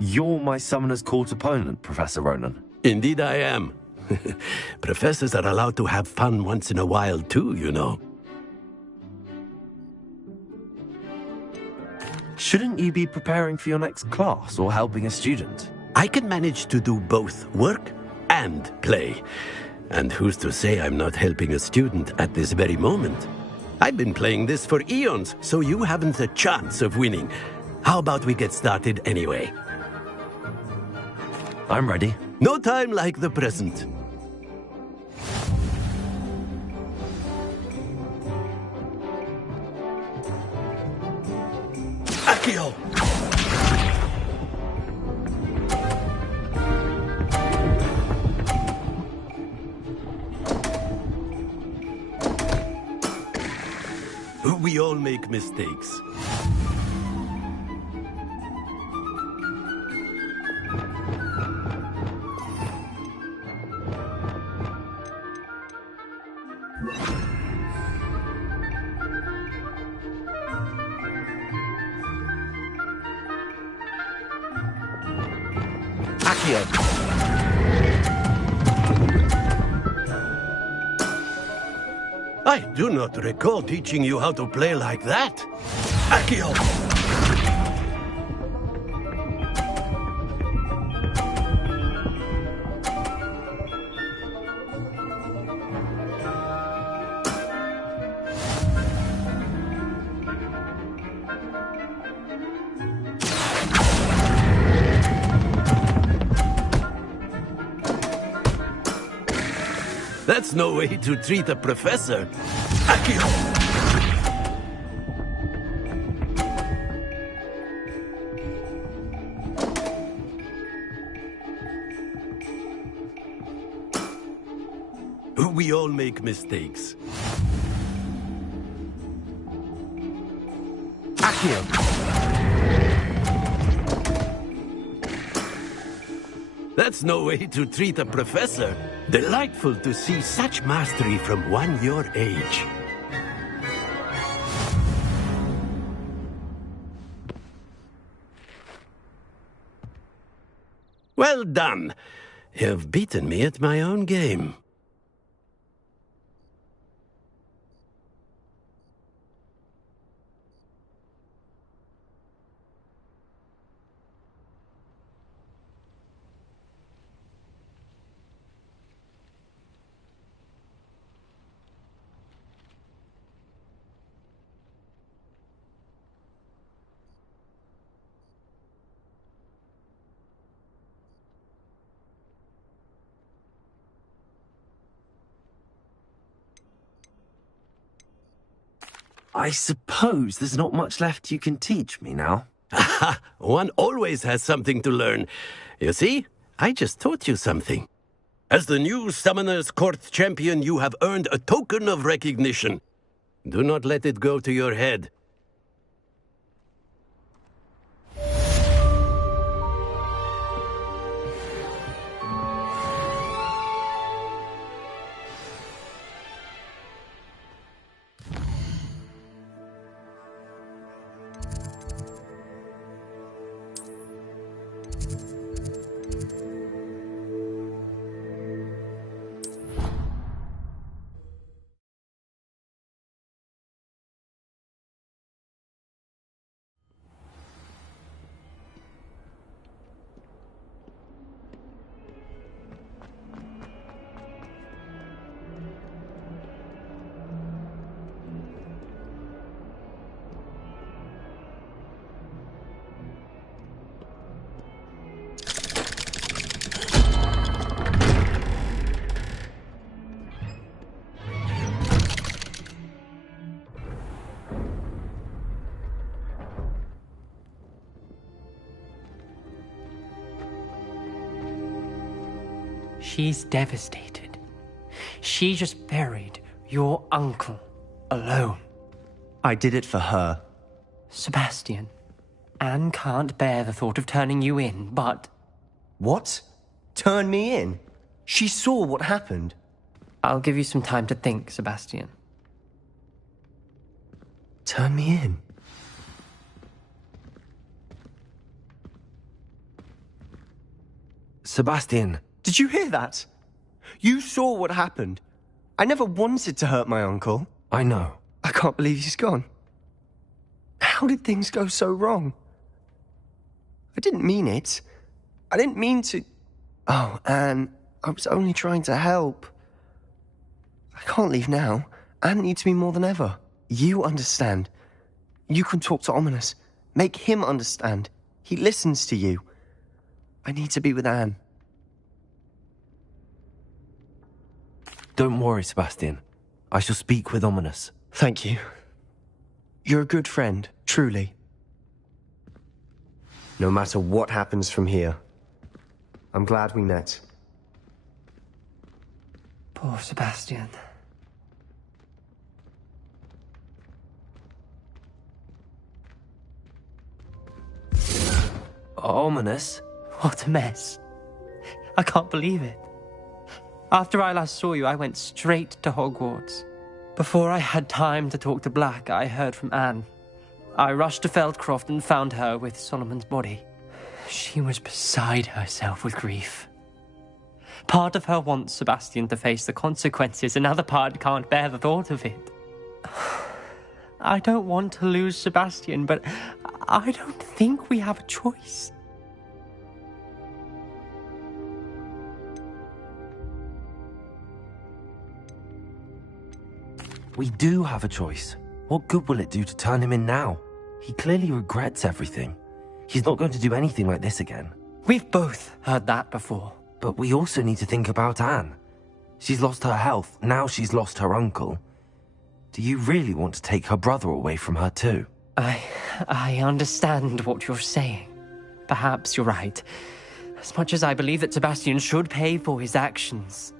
You're my Summoner's Court opponent, Professor Ronan. Indeed I am. Professors are allowed to have fun once in a while too, you know. Shouldn't you be preparing for your next class or helping a student? I can manage to do both work and play. And who's to say I'm not helping a student at this very moment? I've been playing this for eons, so you haven't a chance of winning. How about we get started anyway? I'm ready. No time like the present. Accio! We all make mistakes. I do not recall teaching you how to play like that. Accio! That's no way to treat a professor. Accio! We all make mistakes. Accio! That's no way to treat a professor. Delightful to see such mastery from one your age. Well done. You've beaten me at my own game. I suppose there's not much left you can teach me now. One always has something to learn. You see, I just taught you something. As the new Summoner's Court champion, you have earned a token of recognition. Do not let it go to your head. She's devastated. She just buried your uncle alone. I did it for her. Sebastian, Anne can't bear the thought of turning you in, but... What? Turn me in? She saw what happened. I'll give you some time to think, Sebastian. Turn me in? Sebastian. Did you hear that? You saw what happened. I never wanted to hurt my uncle. I know. I can't believe he's gone. How did things go so wrong? I didn't mean it. I didn't mean to... Oh, Anne, I was only trying to help. I can't leave now. Anne needs me more than ever. You understand. You can talk to Ominous. Make him understand. He listens to you. I need to be with Anne. Don't worry, Sebastian. I shall speak with Ominous. Thank you. You're a good friend, truly. No matter what happens from here, I'm glad we met. Poor Sebastian. Ominous? What a mess. I can't believe it. After I last saw you, I went straight to Hogwarts. Before I had time to talk to Black, I heard from Anne. I rushed to Feldcroft and found her with Solomon's body. She was beside herself with grief. Part of her wants Sebastian to face the consequences, another part can't bear the thought of it. I don't want to lose Sebastian, but I don't think we have a choice. We do have a choice. What good will it do to turn him in now? He clearly regrets everything. He's not going to do anything like this again. We've both heard that before. But we also need to think about Anne. She's lost her health, now she's lost her uncle. Do you really want to take her brother away from her too? I understand what you're saying. Perhaps you're right. As much as I believe that Sebastian should pay for his actions,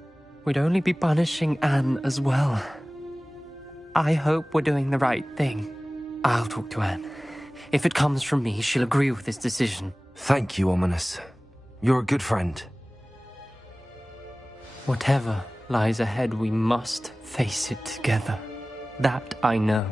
we'd only be punishing Anne as well. I hope we're doing the right thing. I'll talk to Anne. If it comes from me, she'll agree with this decision. Thank you, Ominous. You're a good friend. Whatever lies ahead, we must face it together. That I know.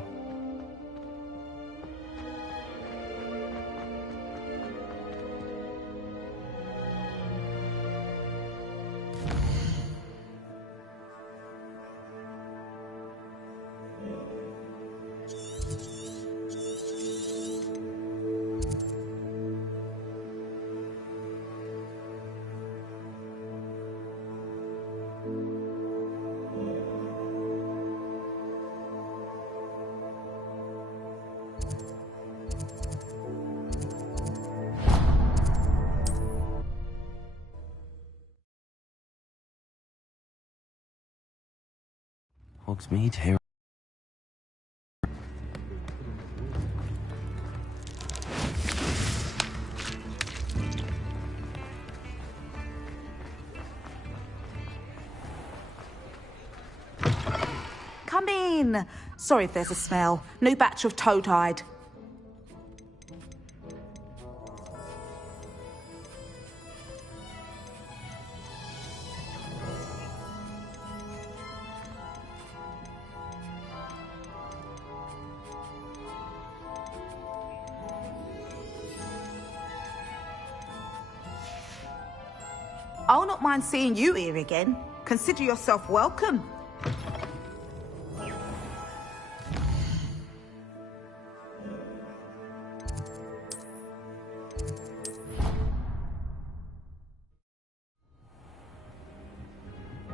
Hogsmeade, here. Come in. Sorry if there's a smell. New batch of toad-hide. I'll not mind seeing you here again. Consider yourself welcome.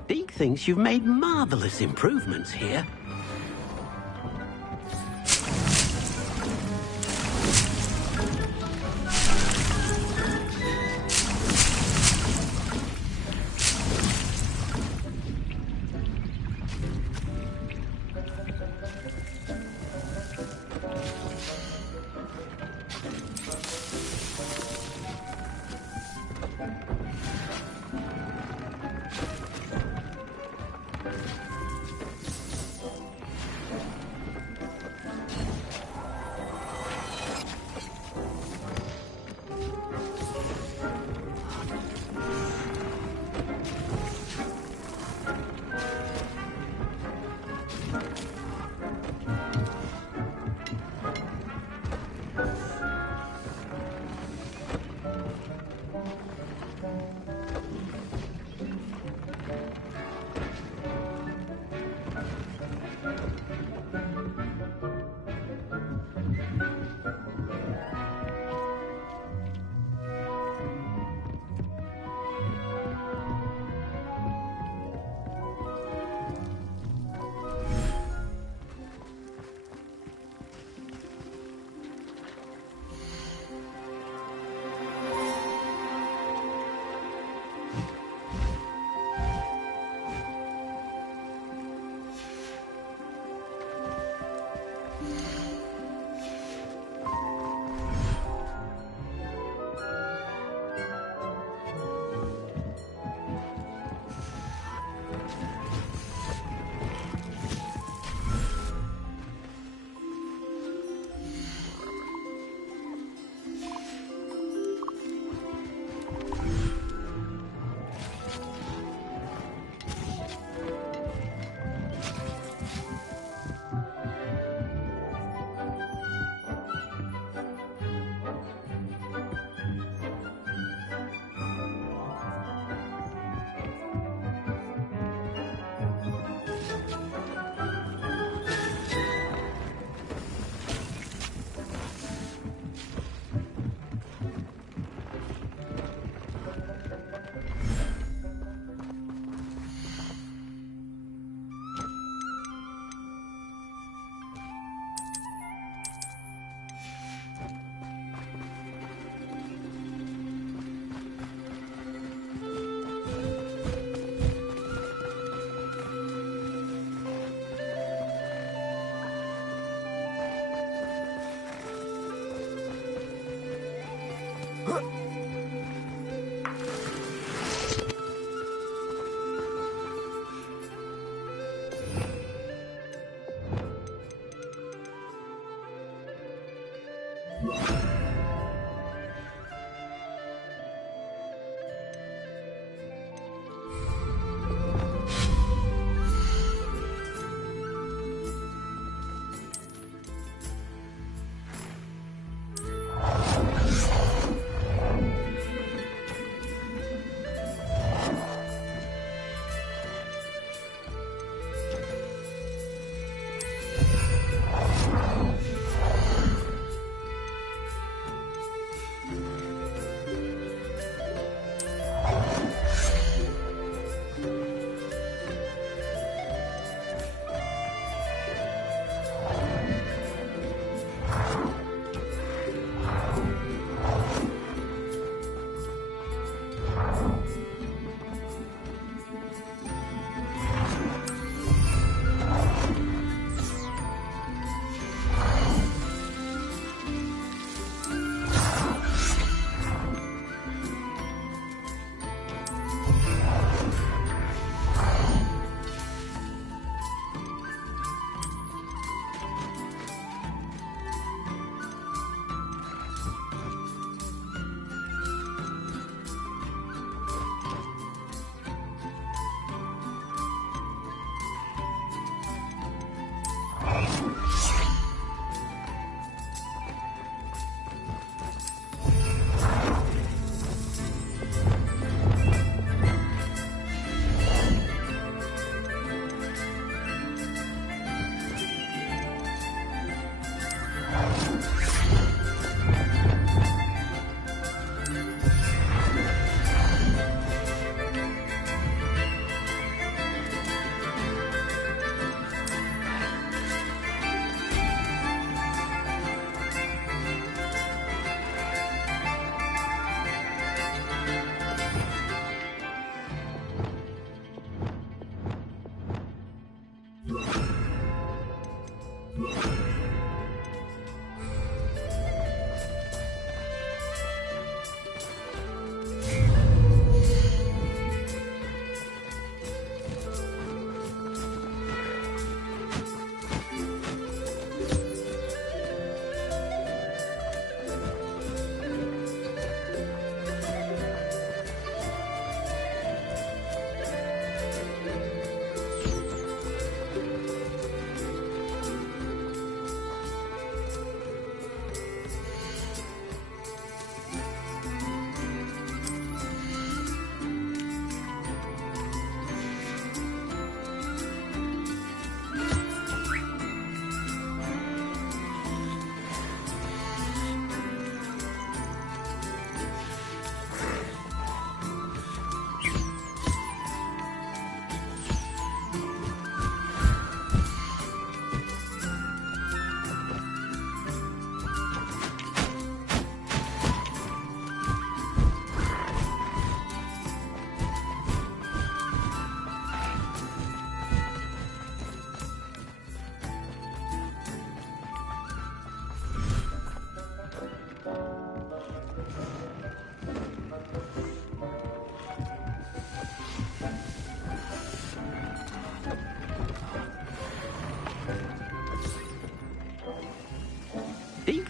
Deke thinks you've made marvelous improvements here.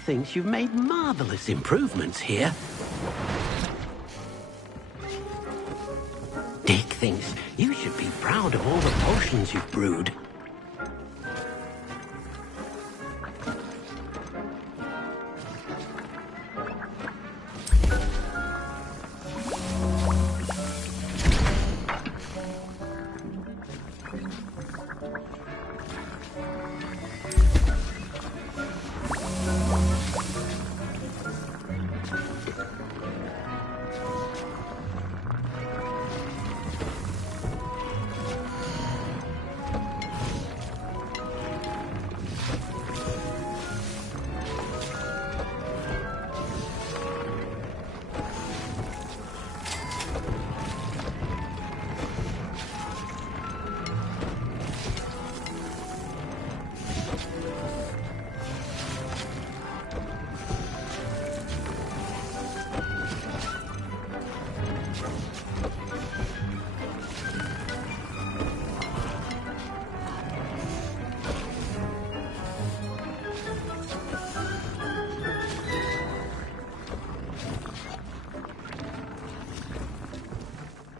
thinks you've made marvelous improvements here. Dick thinks you should be proud of all the potions you've brewed.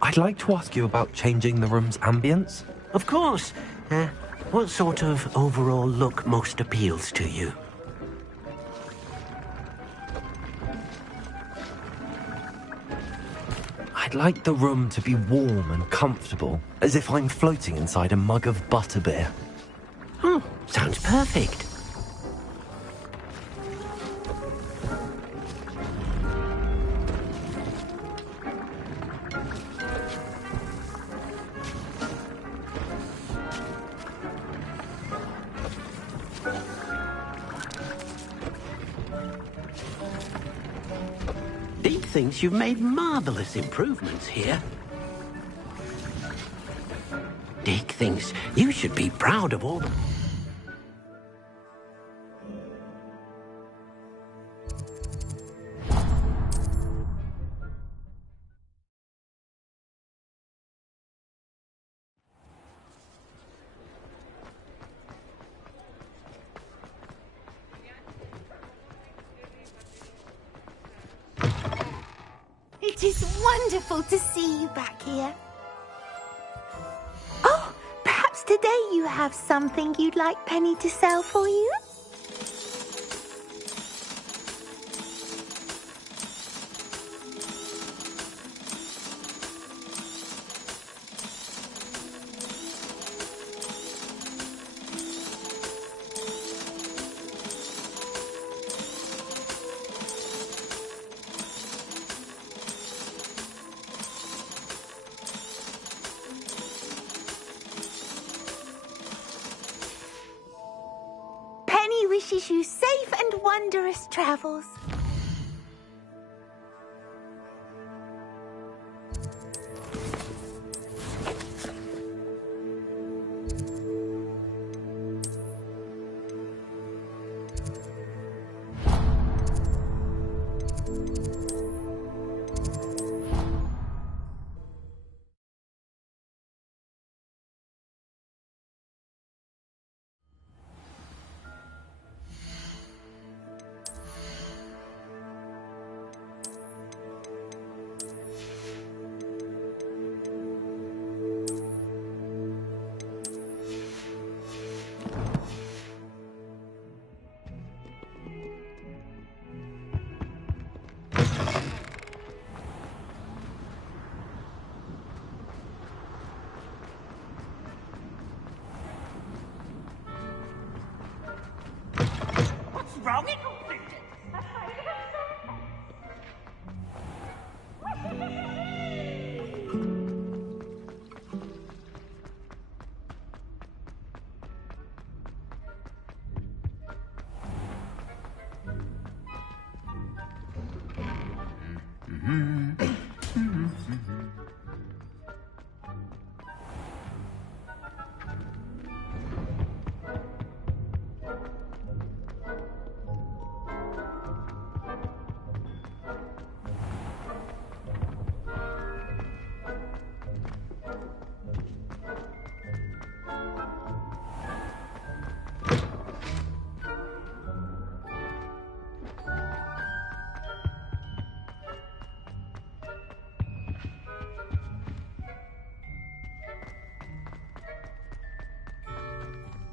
I'd like to ask you about changing the room's ambience. Of course. What sort of overall look most appeals to you? I'd like the room to be warm and comfortable, as if I'm floating inside a mug of butterbeer. Oh, sounds perfect. Dick thinks you've made marvelous improvements here. Dick thinks you should be proud of all the... It is wonderful to see you back here. Oh, perhaps today you have something you'd like Penny to sell for you? Penny wishes you safe and wondrous travels.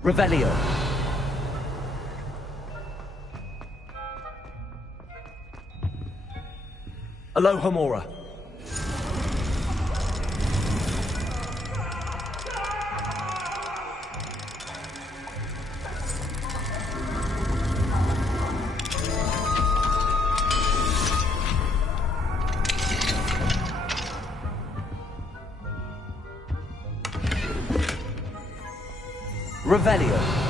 Revelio. Alohomora. Revelio.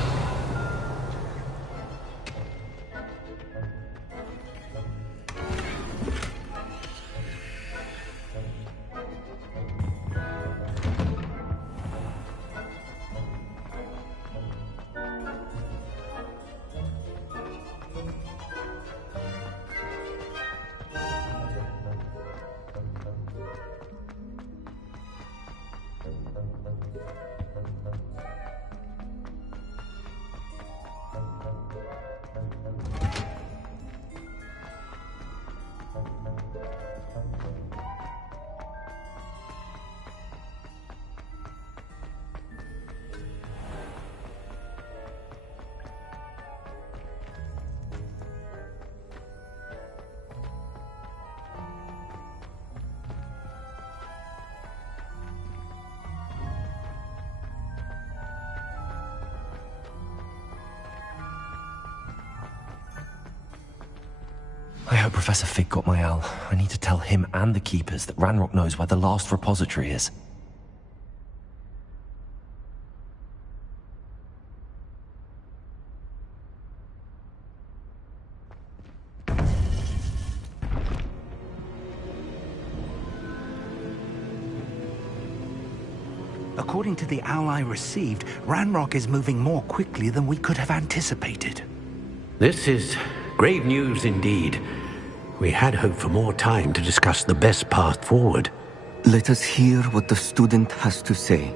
I hope Professor Fig got my owl. I need to tell him and the Keepers that Ranrock knows where the last repository is. According to the owl I received, Ranrock is moving more quickly than we could have anticipated. This is grave news indeed. We had hoped for more time to discuss the best path forward. Let us hear what the student has to say.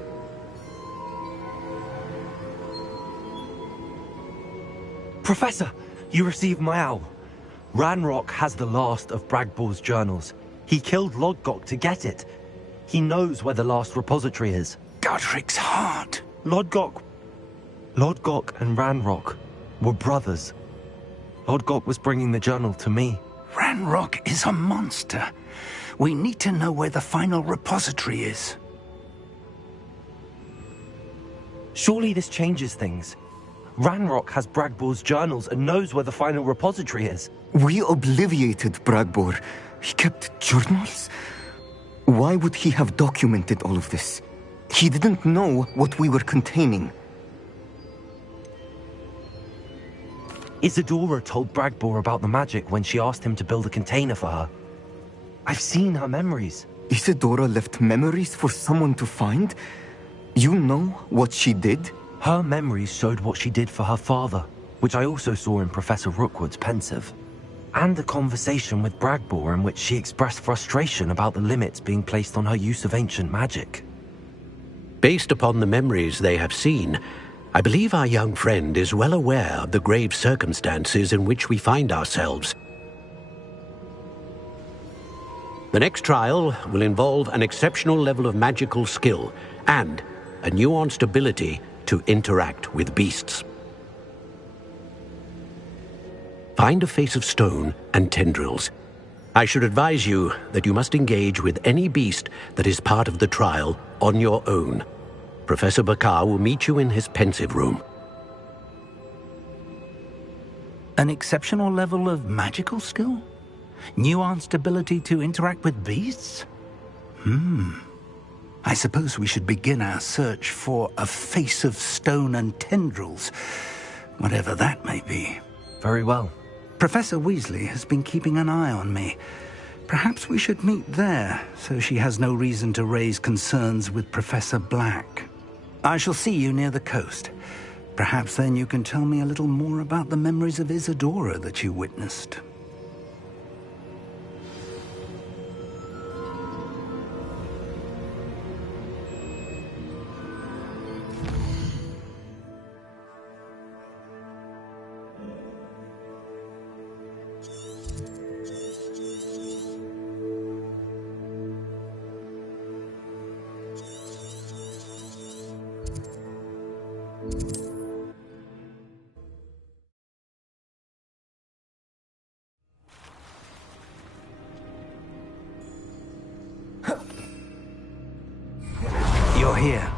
Professor, you received my owl. Ranrock has the last of Bragbor's journals. He killed Lodgok to get it. He knows where the last repository is. Godric's heart. Lodgok and Ranrock were brothers. Lodgok was bringing the journal to me. Ranrock is a monster. We need to know where the final repository is. Surely this changes things. Ranrock has Bragbor's journals and knows where the final repository is. We obliviated Bragbor. He kept journals? Why would he have documented all of this? He didn't know what we were containing. Isadora told Bragbor about the magic when she asked him to build a container for her. I've seen her memories. Isadora left memories for someone to find? You know what she did? Her memories showed what she did for her father, which I also saw in Professor Rookwood's pensive. And a conversation with Bragbor in which she expressed frustration about the limits being placed on her use of ancient magic. Based upon the memories they have seen, I believe our young friend is well aware of the grave circumstances in which we find ourselves. The next trial will involve an exceptional level of magical skill and a nuanced ability to interact with beasts. Find a face of stone and tendrils. I should advise you that you must engage with any beast that is part of the trial on your own. Professor Bakar will meet you in his pensive room. An exceptional level of magical skill? Nuanced ability to interact with beasts? I suppose we should begin our search for a face of stone and tendrils, whatever that may be. Very well. Professor Weasley has been keeping an eye on me. Perhaps we should meet there, so she has no reason to raise concerns with Professor Black. I shall see you near the coast. Perhaps then you can tell me a little more about the memories of Isadora that you witnessed. you're here.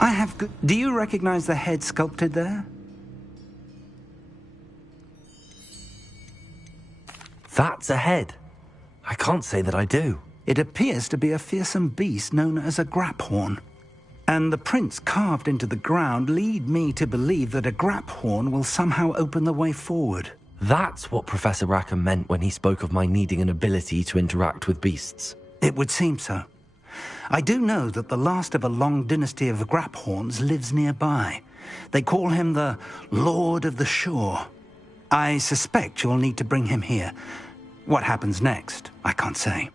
I have Do you recognize the head sculpted there? That's a head. I can't say that I do. It appears to be a fearsome beast known as a graphorn. And the prints carved into the ground lead me to believe that a graphorn will somehow open the way forward. That's what Professor Rackham meant when he spoke of my needing an ability to interact with beasts. It would seem so. I do know that the last of a long dynasty of graphorns lives nearby. They call him the Lord of the Shore. I suspect you'll need to bring him here. What happens next, I can't say.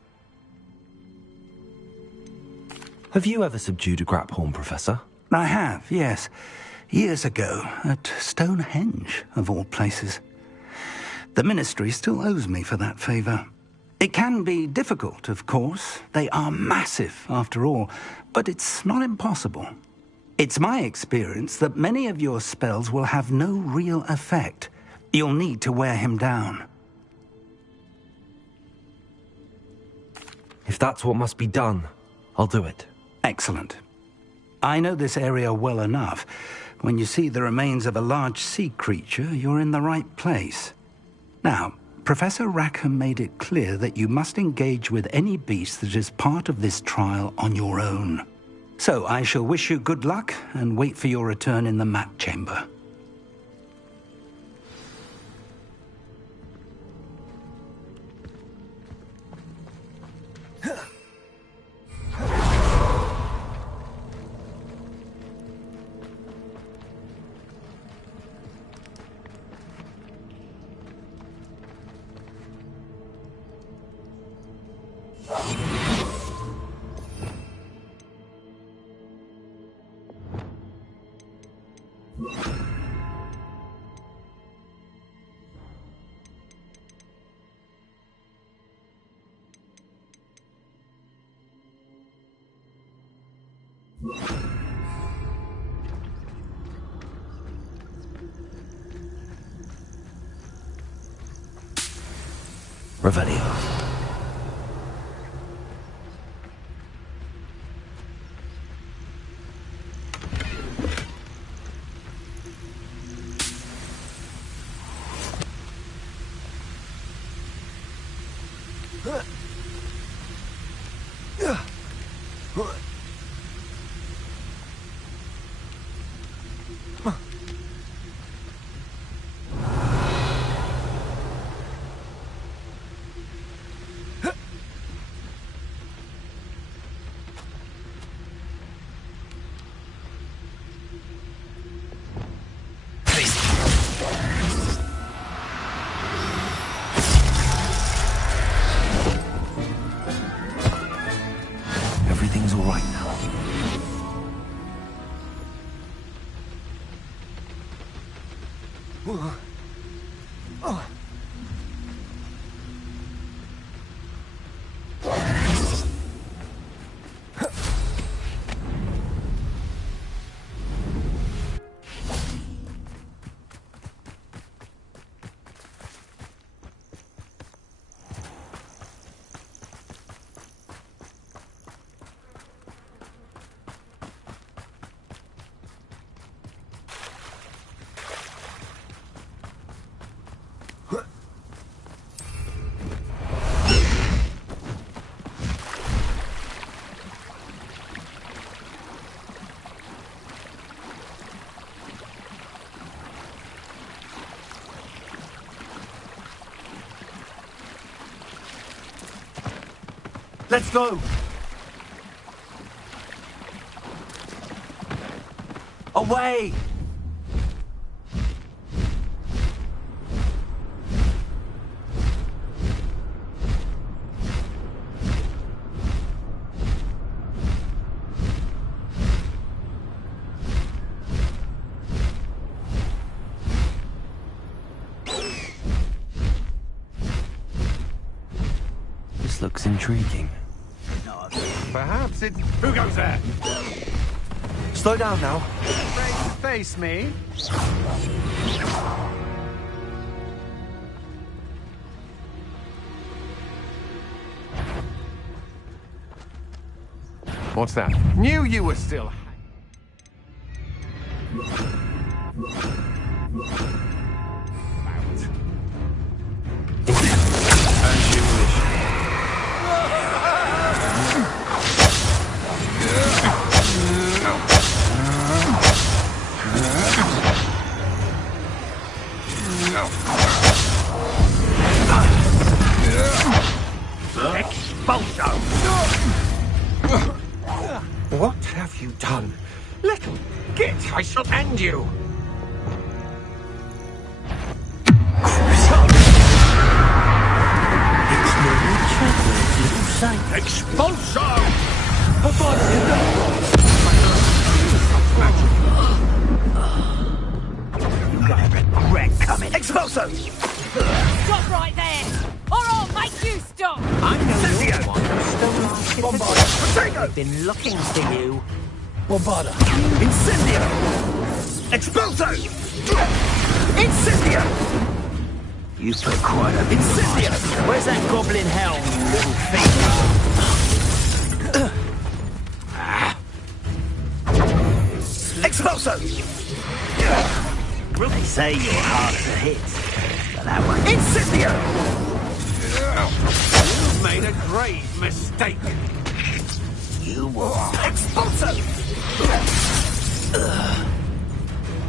Have you ever subdued a graphorn, Professor? I have, yes. Years ago, at Stonehenge, of all places. The Ministry still owes me for that favor. It can be difficult, of course. They are massive, after all, but it's not impossible. It's my experience that many of your spells will have no real effect. You'll need to wear him down. If that's what must be done, I'll do it. Excellent. I know this area well enough. When you see the remains of a large sea creature, you're in the right place. Now, Professor Rackham made it clear that you must engage with any beast that is part of this trial on your own. So I shall wish you good luck and wait for your return in the map chamber. Revelio. Everything's all right now. Let's go! Away! This looks intriguing. Perhaps it... Who goes there? Slow down now. Afraid to face me? What's that? Knew you were still... As you wish. Expulso! What have you done? Let him get! I shall end you! It's no chocolate, little saint. Expulso! You're gonna regret coming. Expulso! Stop right there, or I'll make you stop! I'm Incendio! Bombarda! Potato! I've been looking for you. Bombarda! Incendio! Expulso! Incendio! You put quite a... Incendio! Where's that goblin helm, you little thief? Expulso! They say you're hard to hit, but that one... Incendio! You've made a grave mistake. You will... Expulso!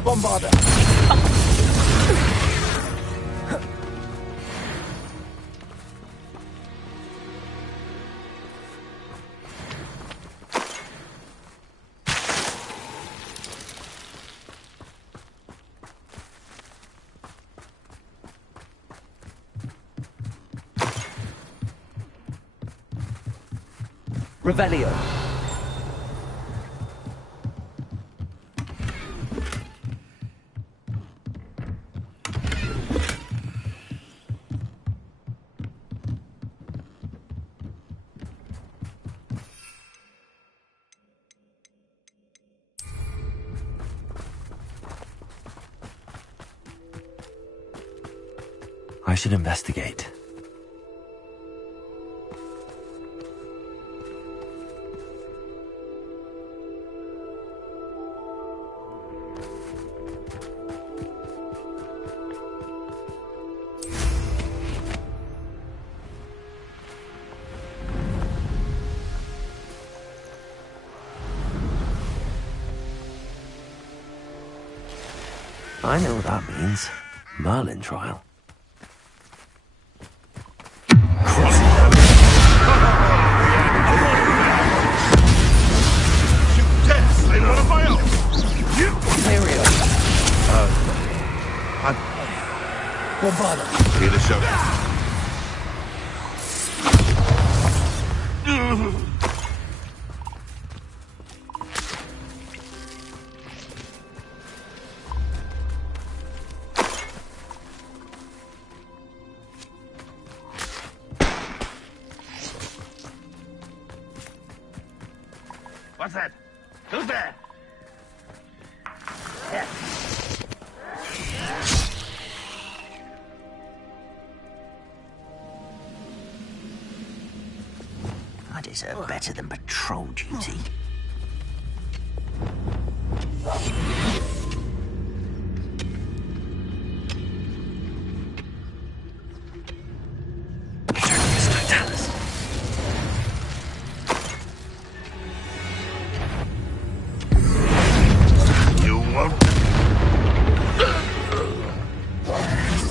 Bombarda! Revelio. I should investigate. I know what that means. Merlin trial. Bombarda! Here to show. What's that? Who's there? Yeah. I deserve better than patrol duty.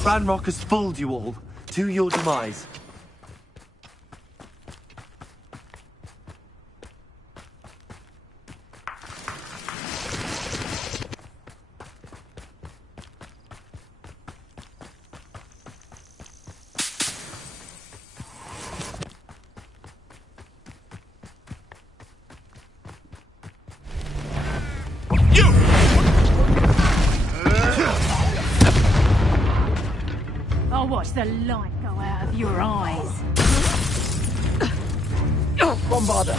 Ranrock has fooled you all, to your demise. I'll watch the light go out of your eyes. Bombarda!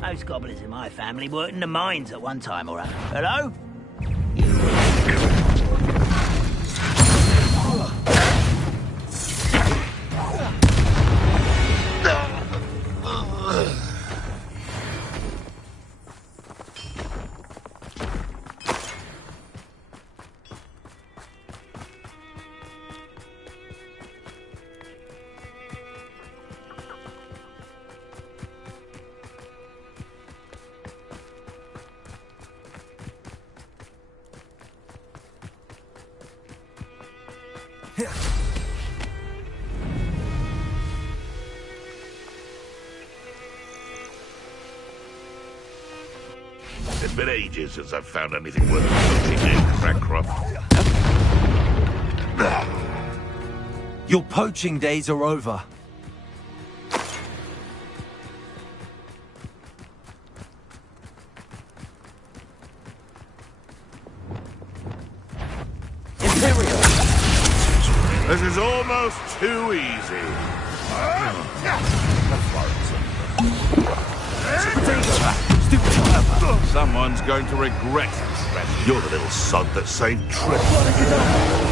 Most goblins in my family worked in the mines at one time or other. Hello? It's been ages since I've found anything worth poaching in Crackcroft. Your poaching days are over. This is almost too easy. Someone's going to regret it. You're the little sod that saved Trip. What have you done?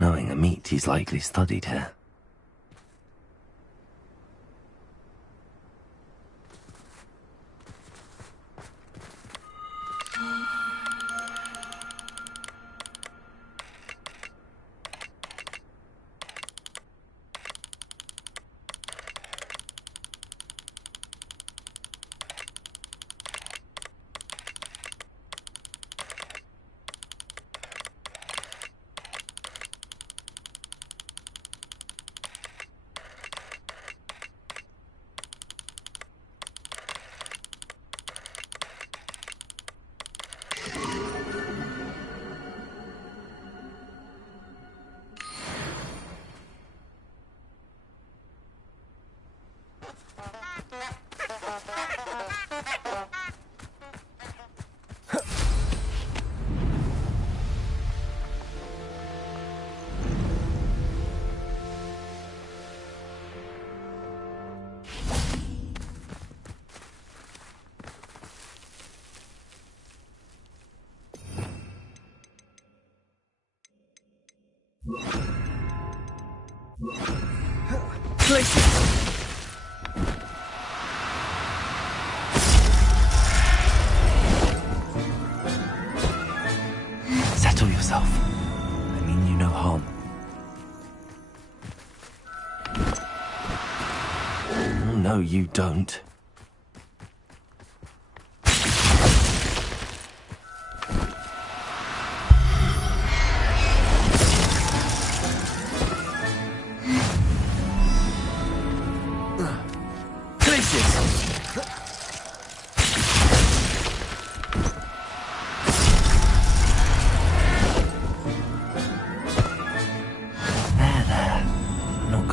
Knowing a meat, he's likely studied here. Settle yourself. I mean you no harm. No, you don't.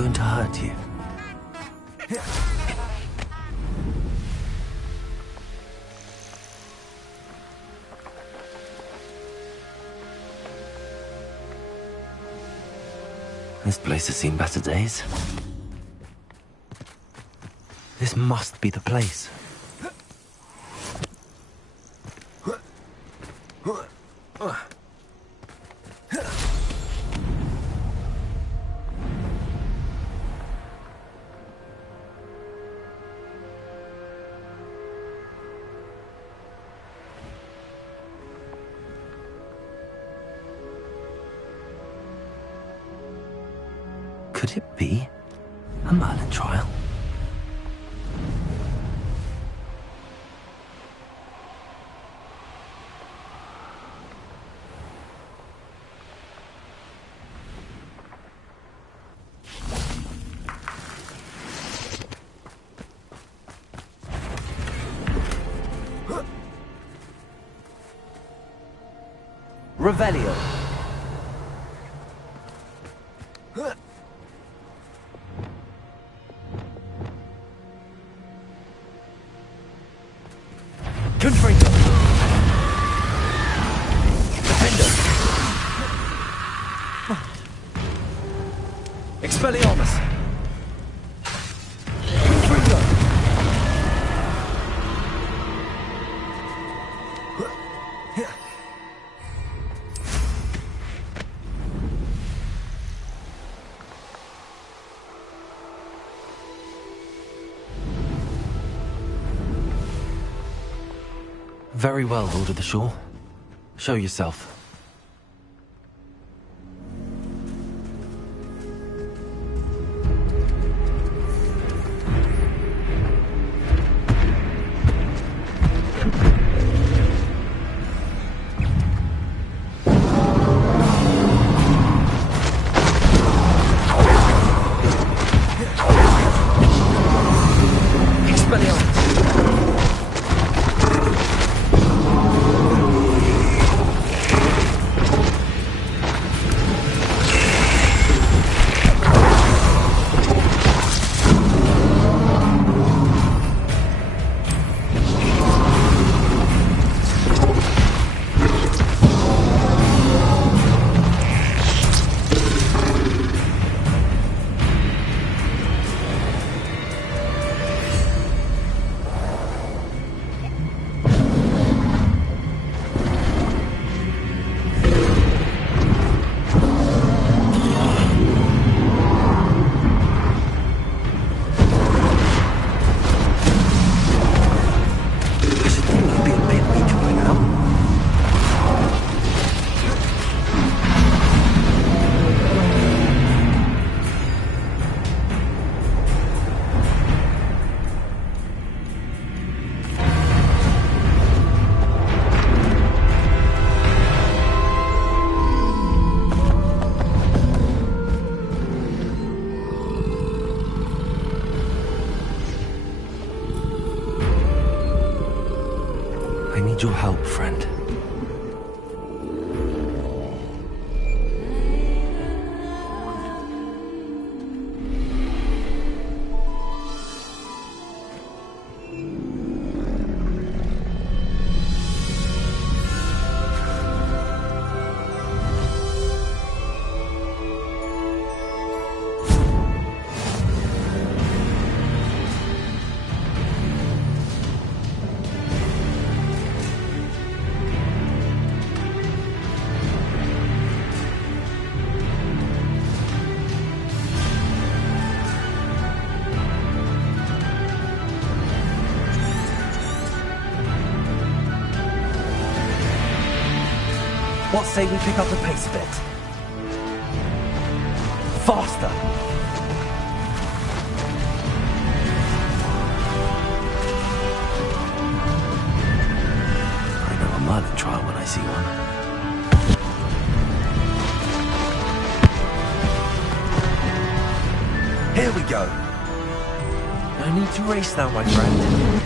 going to hurt you. This place has seen better days. This must be the place. Could it be a Merlin trial? Revelio. Confringo. Defender. Expelliarmus. Confringo. Very well, Lord of the Shore. Show yourself. I need your help, friend. What say we pick up the pace a bit? Faster! I know a Merlin trial when I see one. Here we go. No need to race now, my friend.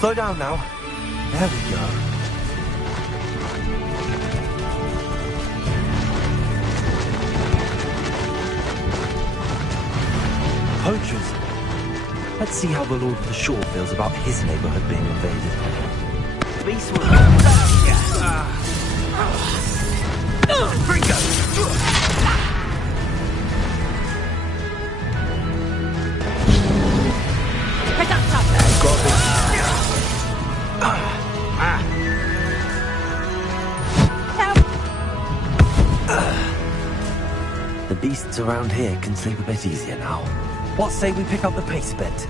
Slow down now. There we go. Poachers. Let's see how the Lord of the Shore feels about his neighborhood being invaded. Beast will The beasts around here can sleep a bit easier now. What say we pick up the pace a bit?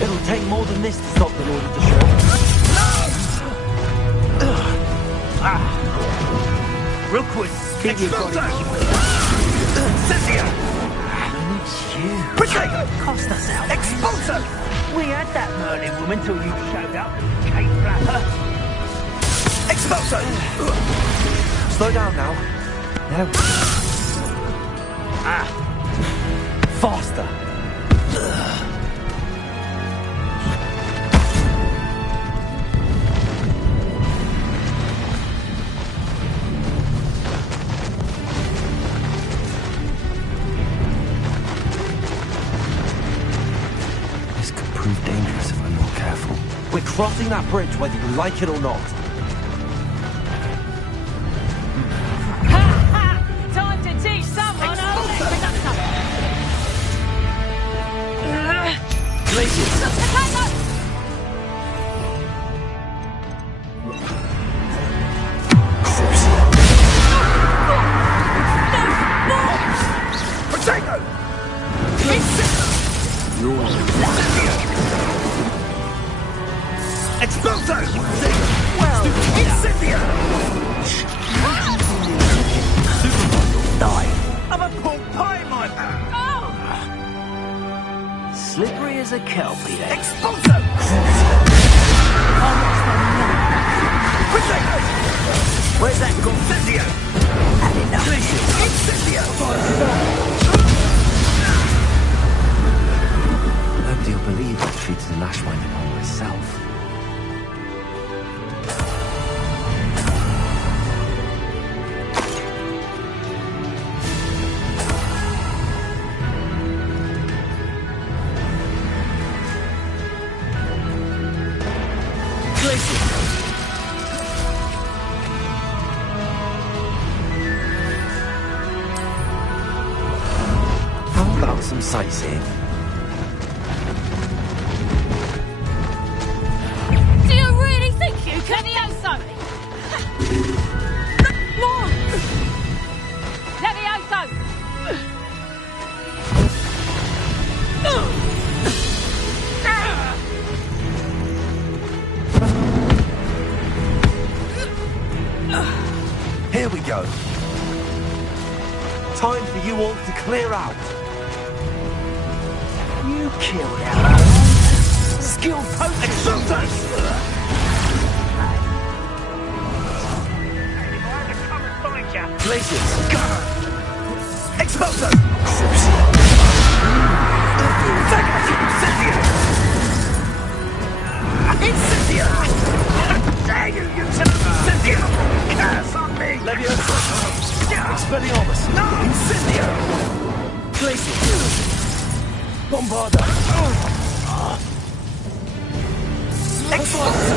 It'll take more than this to stop the Lord of the Shore. Rookwood, keep your body. Cynthia! Potato! Cost us out. Expulso! We had that Merlin woman till you showed up, Kate Flapper. Expulso! Slow down now. There we go. Faster. Dangerous if I'm not careful. We're crossing that bridge whether you like it or not. Time to teach someone how to Potato! Expulso! Well, Cynthia! Die. I'm a pork pie, my man! Oh. Slippery as a kelpie, then. Expulso! Potato! Where's that gone? Cynthia! Had enough. Cynthia! Nobody will believe I treated an Ashwinder upon myself. How about some sightseeing? Do you really think you can? Levioso! More! Levioso! Here we go. Time for you all to clear out. You killed our skilled poachers! Glaciers! Expulso! Cynthia! Cynthia! Dare you Cynthia! Curse on me! Leviosa! Expelliarmus! No! Cynthia! Glaciers! Bombarda! Expulso!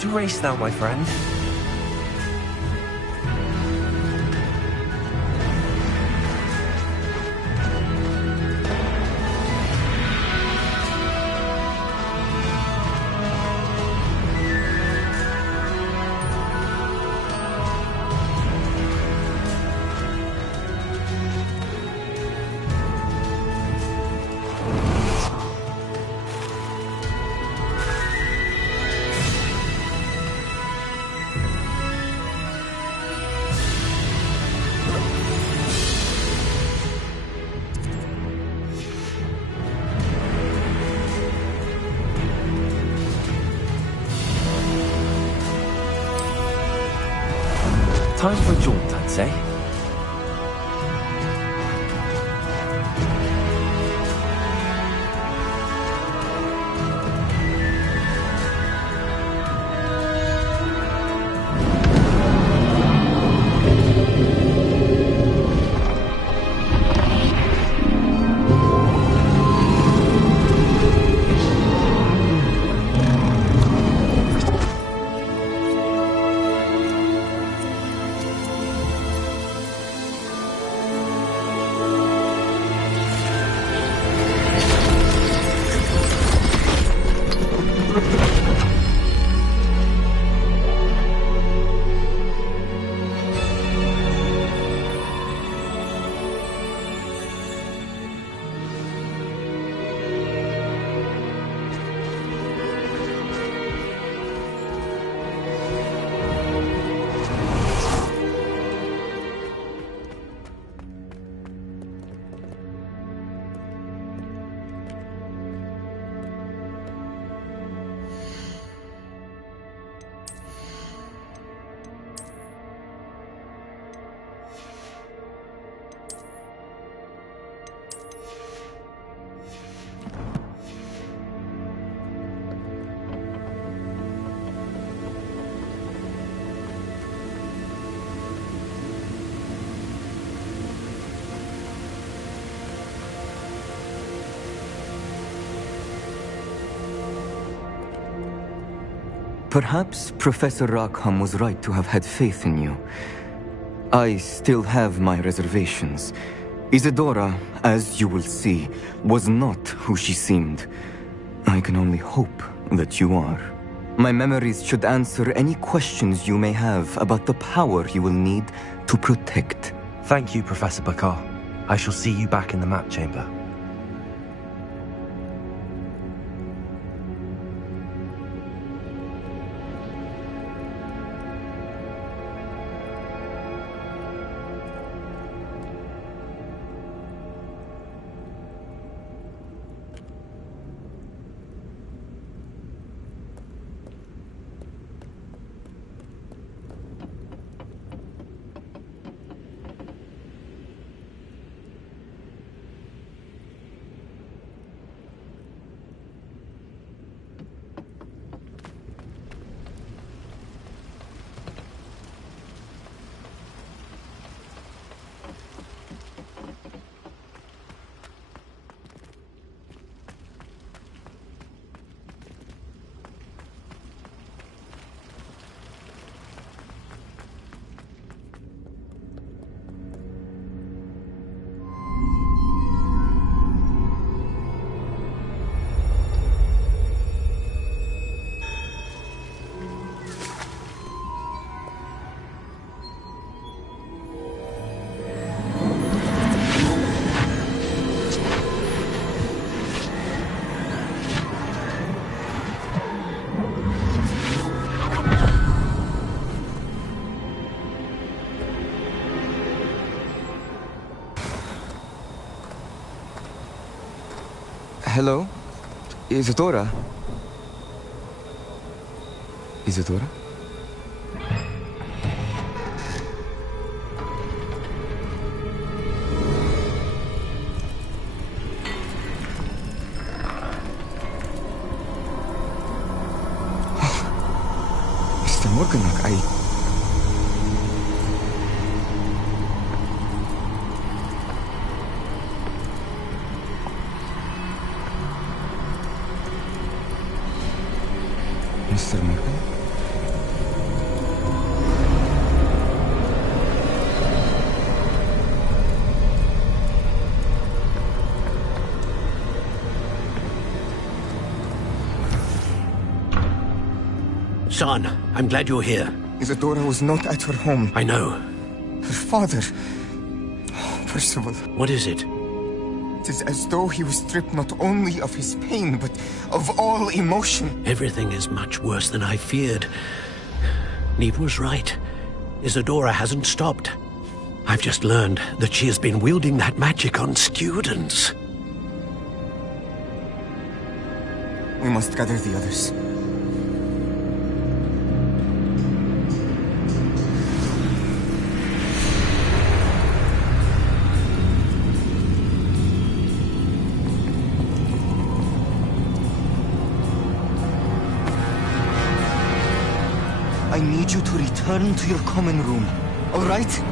to race now, my friend. Time for a jaunt, I'd say. Perhaps Professor Rackham was right to have had faith in you. I still have my reservations. Isadora, as you will see, was not who she seemed. I can only hope that you are. My memories should answer any questions you may have about the power you will need to protect. Thank you, Professor Bakar. I shall see you back in the map chamber. Hello? Isadora? Isadora? Mr. Morganach, Mr. Morgan? Son, I'm glad you're here. Isadora was not at her home. I know. Her father... Percival. What is it? It is as though he was stripped not only of his pain, but of all emotion. Everything is much worse than I feared. Neve was right. Isadora hasn't stopped. I've just learned that she has been wielding that magic on students. We must gather the others. I need you to return to your common room, all right?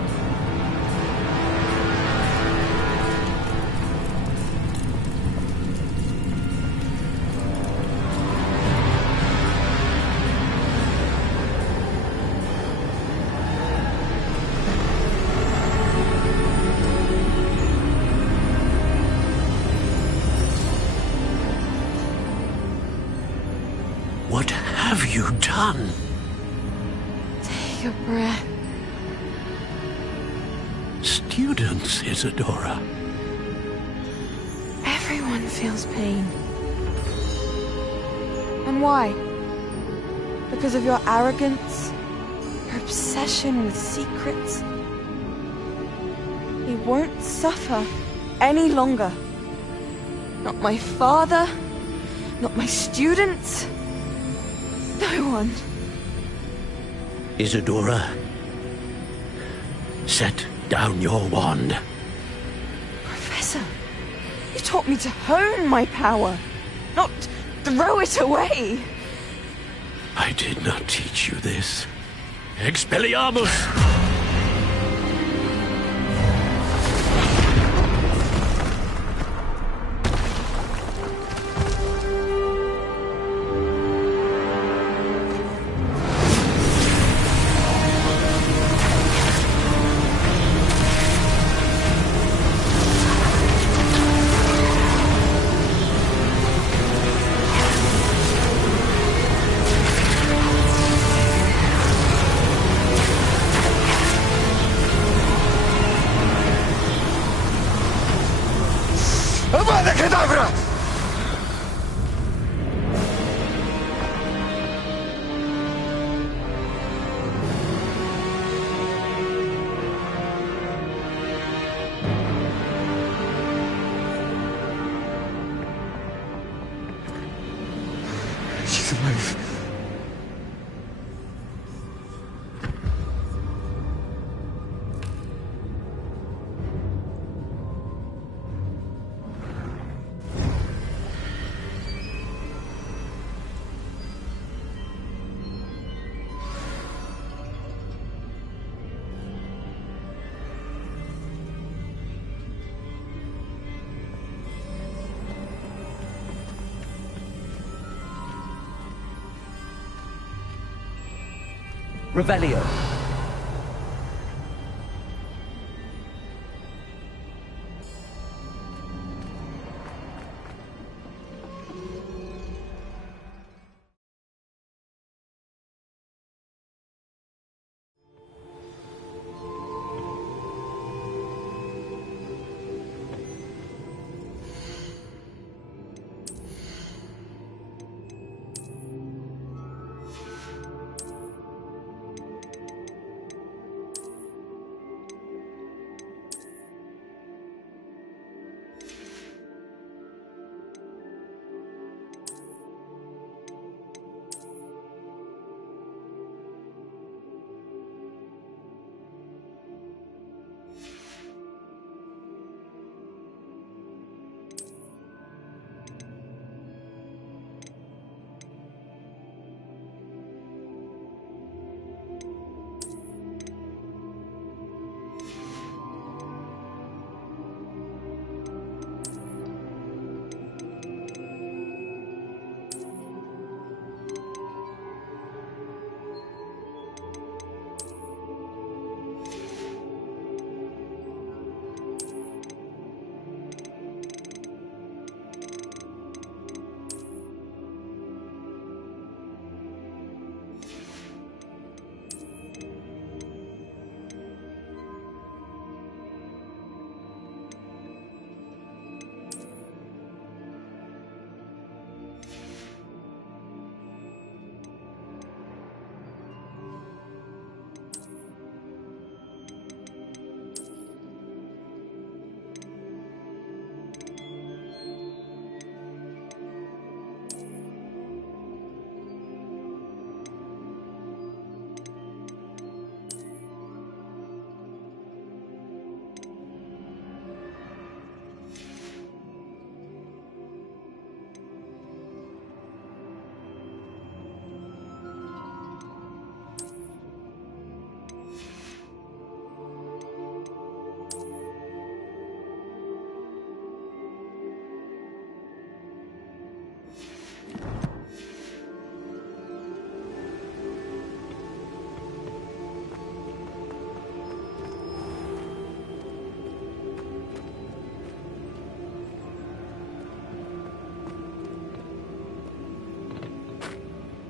What have you done? Take a breath. Students, Isadora. Everyone feels pain. And why? Because of your arrogance? Your obsession with secrets? He won't suffer any longer. Not my father, not my students, no one. Isadora, set down your wand. Professor, you taught me to hone my power, not throw it away. I did not teach you this. Expelliarmus! Avada Kedavra! She's alive. Revelio.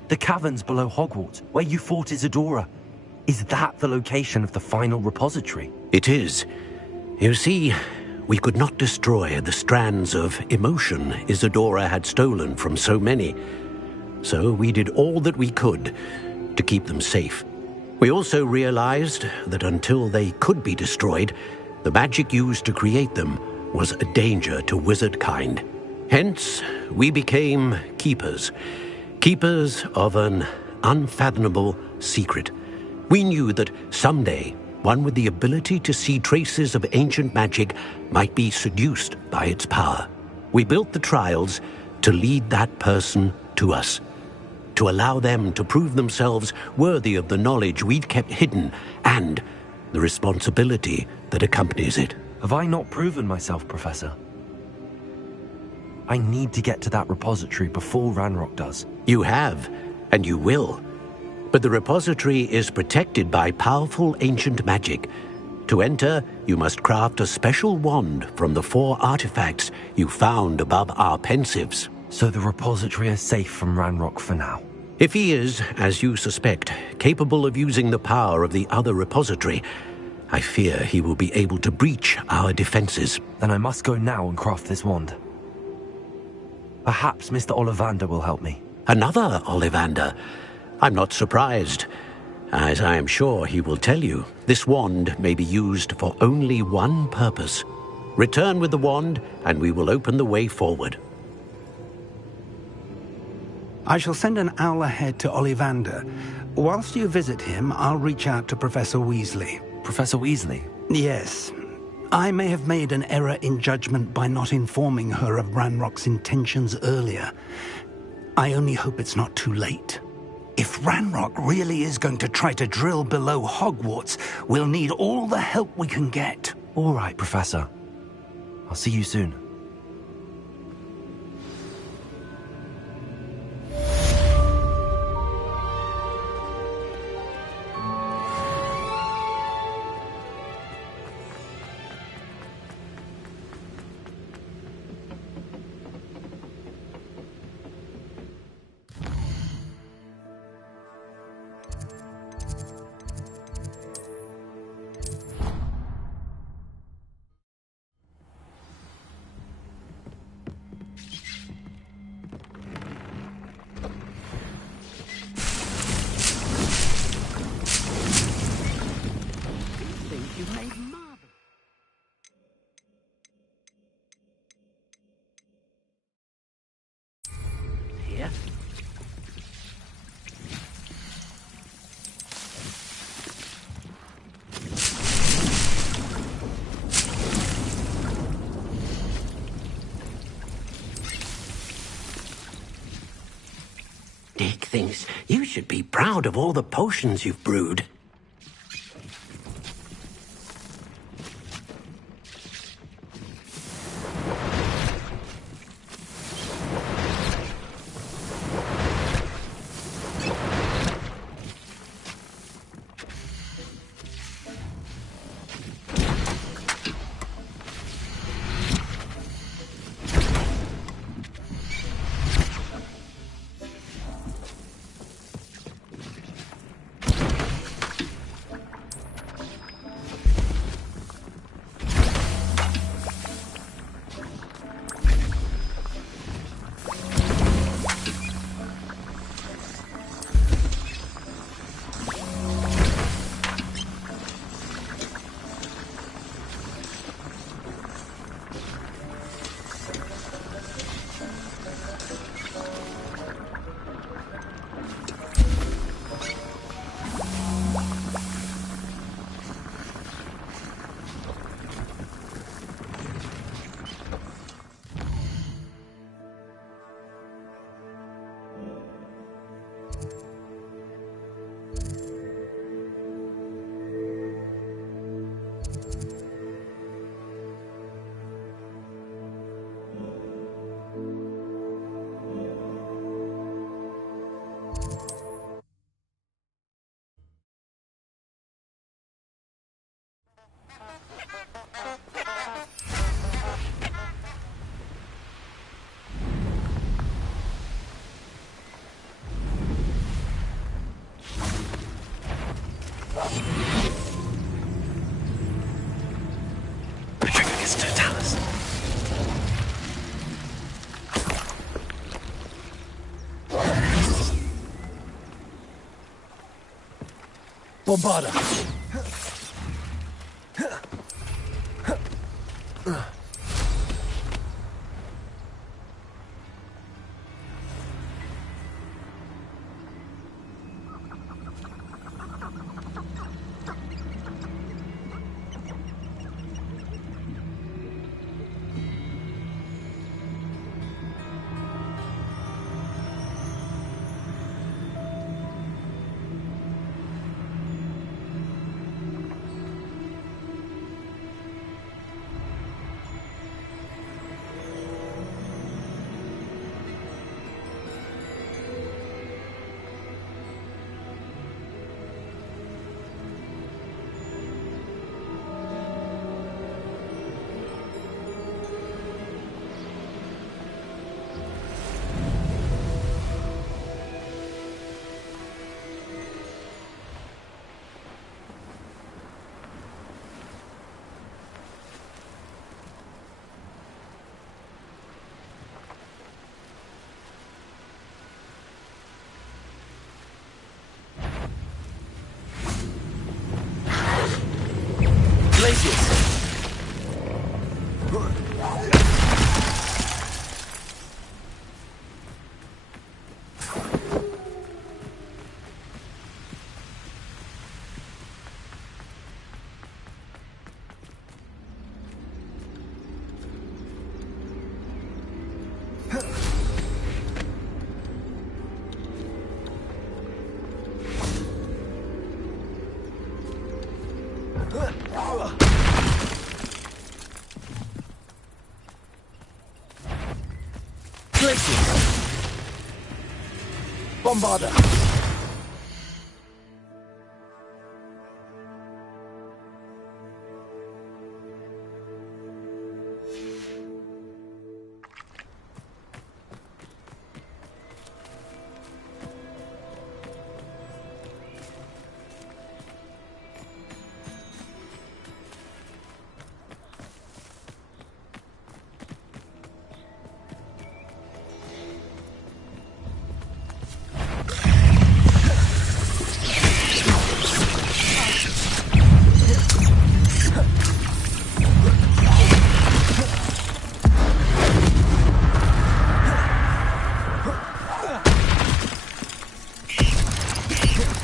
The caverns below Hogwarts, where you fought Isadora. Is that the location of the final repository? It is. You see, we could not destroy the strands of emotion Isadora had stolen from so many. So we did all that we could to keep them safe. We also realized that until they could be destroyed, the magic used to create them was a danger to wizard kind. Hence, we became keepers. Keepers of an unfathomable secret. We knew that someday, one with the ability to see traces of ancient magic might be seduced by its power. We built the trials to lead that person to us, to allow them to prove themselves worthy of the knowledge we'd kept hidden and the responsibility that accompanies it. Have I not proven myself, Professor? I need to get to that repository before Ranrock does. You have, and you will. But the repository is protected by powerful ancient magic. To enter, you must craft a special wand from the 4 artifacts you found above our pensives. So the repository is safe from Ranrock for now? If he is, as you suspect, capable of using the power of the other repository, I fear he will be able to breach our defenses. Then I must go now and craft this wand. Perhaps Mr. Ollivander will help me. Another Ollivander? I'm not surprised. As I am sure he will tell you, this wand may be used for only one purpose. Return with the wand, and we will open the way forward. I shall send an owl ahead to Ollivander. Whilst you visit him, I'll reach out to Professor Weasley. Professor Weasley? Yes. I may have made an error in judgment by not informing her of Ranrock's intentions earlier. I only hope it's not too late. If Ranrock really is going to try to drill below Hogwarts, we'll need all the help we can get. All right, Professor. I'll see you soon. Dick thinks you should be proud of all the potions you've brewed. Bombarda! Bombarda!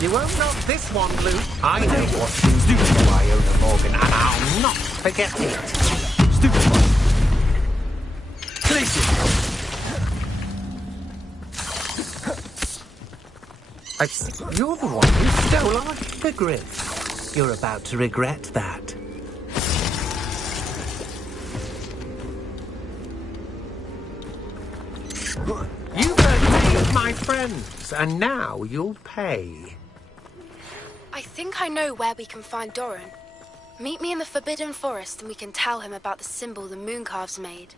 You won't knock this one, Luke. I know what you do to Iona Morgan, and I'll not forget it. Stupid one. Place it. You're the one who stole our hippogriff. You're about to regret that. You've hurt me and my friends, and now you'll pay. I think I know where we can find Doran. Meet me in the Forbidden Forest and we can tell him about the symbol the Mooncalves made.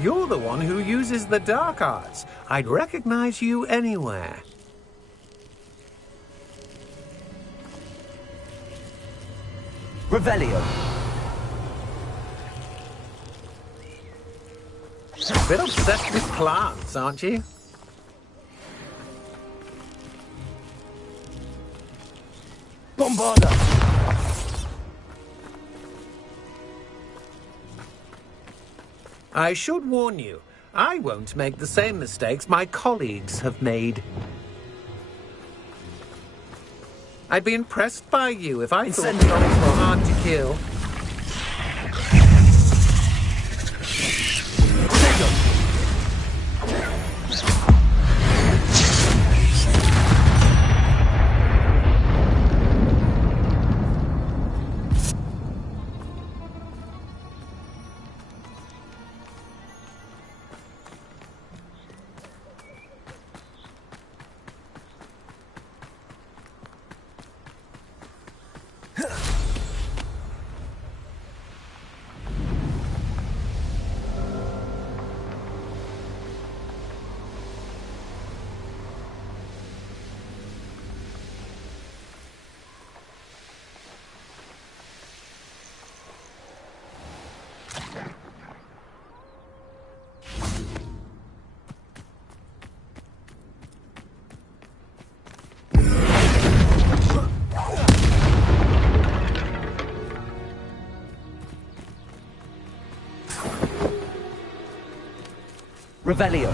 You're the one who uses the dark arts. I'd recognize you anywhere. Revelio. A bit obsessed with plants, aren't you? Bombarda! I should warn you, I won't make the same mistakes my colleagues have made. I'd be impressed by you if I thought you were hard to kill. Revelio.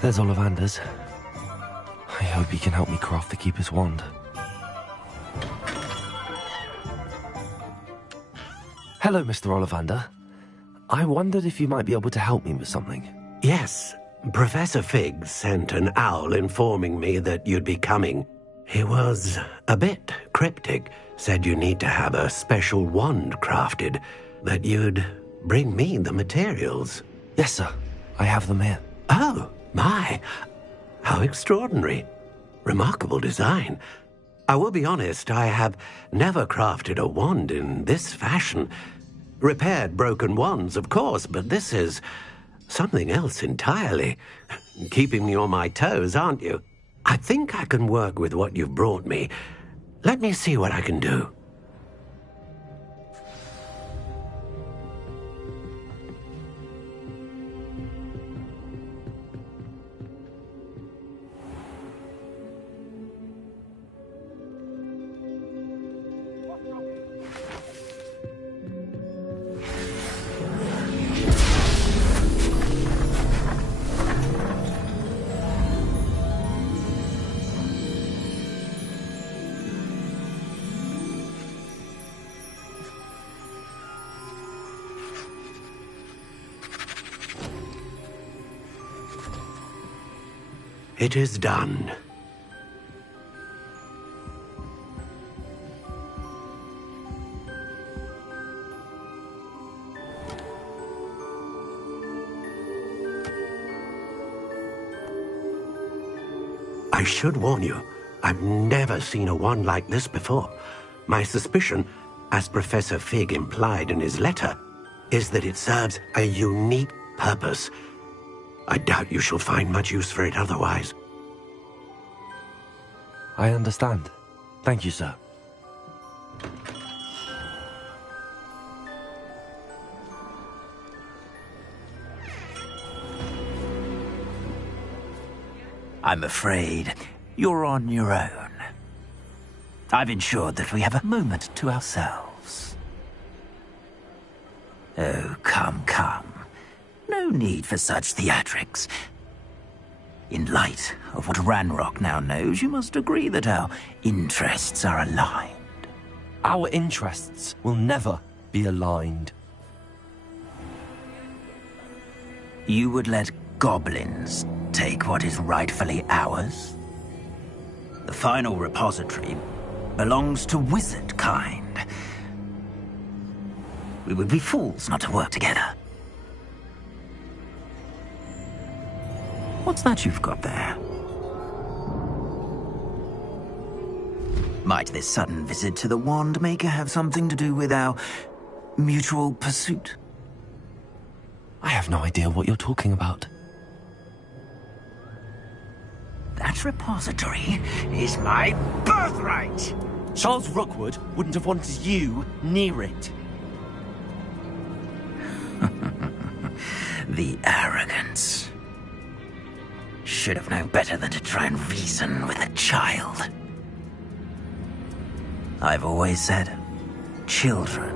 There's Ollivander's. I hope he can help me craft the Keeper's wand. Hello, Mr. Ollivander. I wondered if you might be able to help me with something. Yes, Professor Fig sent an owl informing me that you'd be coming. He was a bit cryptic, said you need to have a special wand crafted, that you'd bring me the materials. Yes, sir. I have them here. Oh, my. How extraordinary. Remarkable design. I will be honest, I have never crafted a wand in this fashion. Repaired broken wands, of course, but this is something else entirely. Keeping me on my toes, aren't you? I think I can work with what you've brought me. Let me see what I can do. It is done. I should warn you, I've never seen a wand like this before. My suspicion, as Professor Fig implied in his letter, is that it serves a unique purpose. I doubt you shall find much use for it otherwise. I understand. Thank you, sir. I'm afraid you're on your own. I've ensured that we have a moment to ourselves. Oh, come, come. No need for such theatrics. In light of what Ranrock now knows, you must agree that our interests are aligned. Our interests will never be aligned. You would let goblins take what is rightfully ours? The final repository belongs to wizard kind. We would be fools not to work together. What's that you've got there? Might this sudden visit to the Wand Maker have something to do with our mutual pursuit? I have no idea what you're talking about. That repository is my birthright! Charles Rookwood wouldn't have wanted you near it. The arrogance. Should have known better than to try and reason with a child. I've always said, children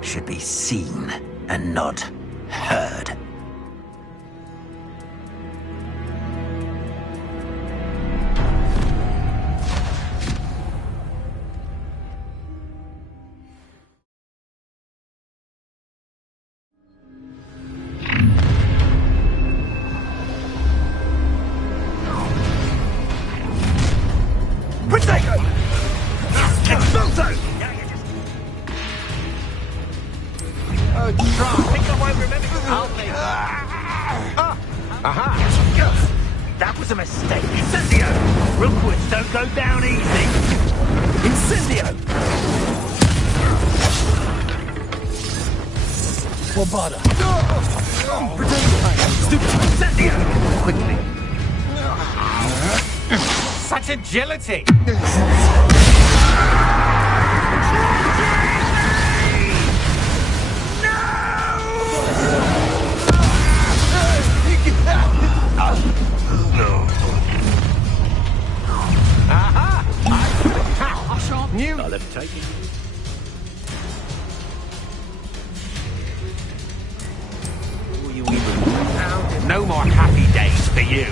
should be seen and not heard. don't go down easy. Incendio! Bombada! Stupid incendio! Quickly. Such agility! I'll have taken you. No more happy days for you.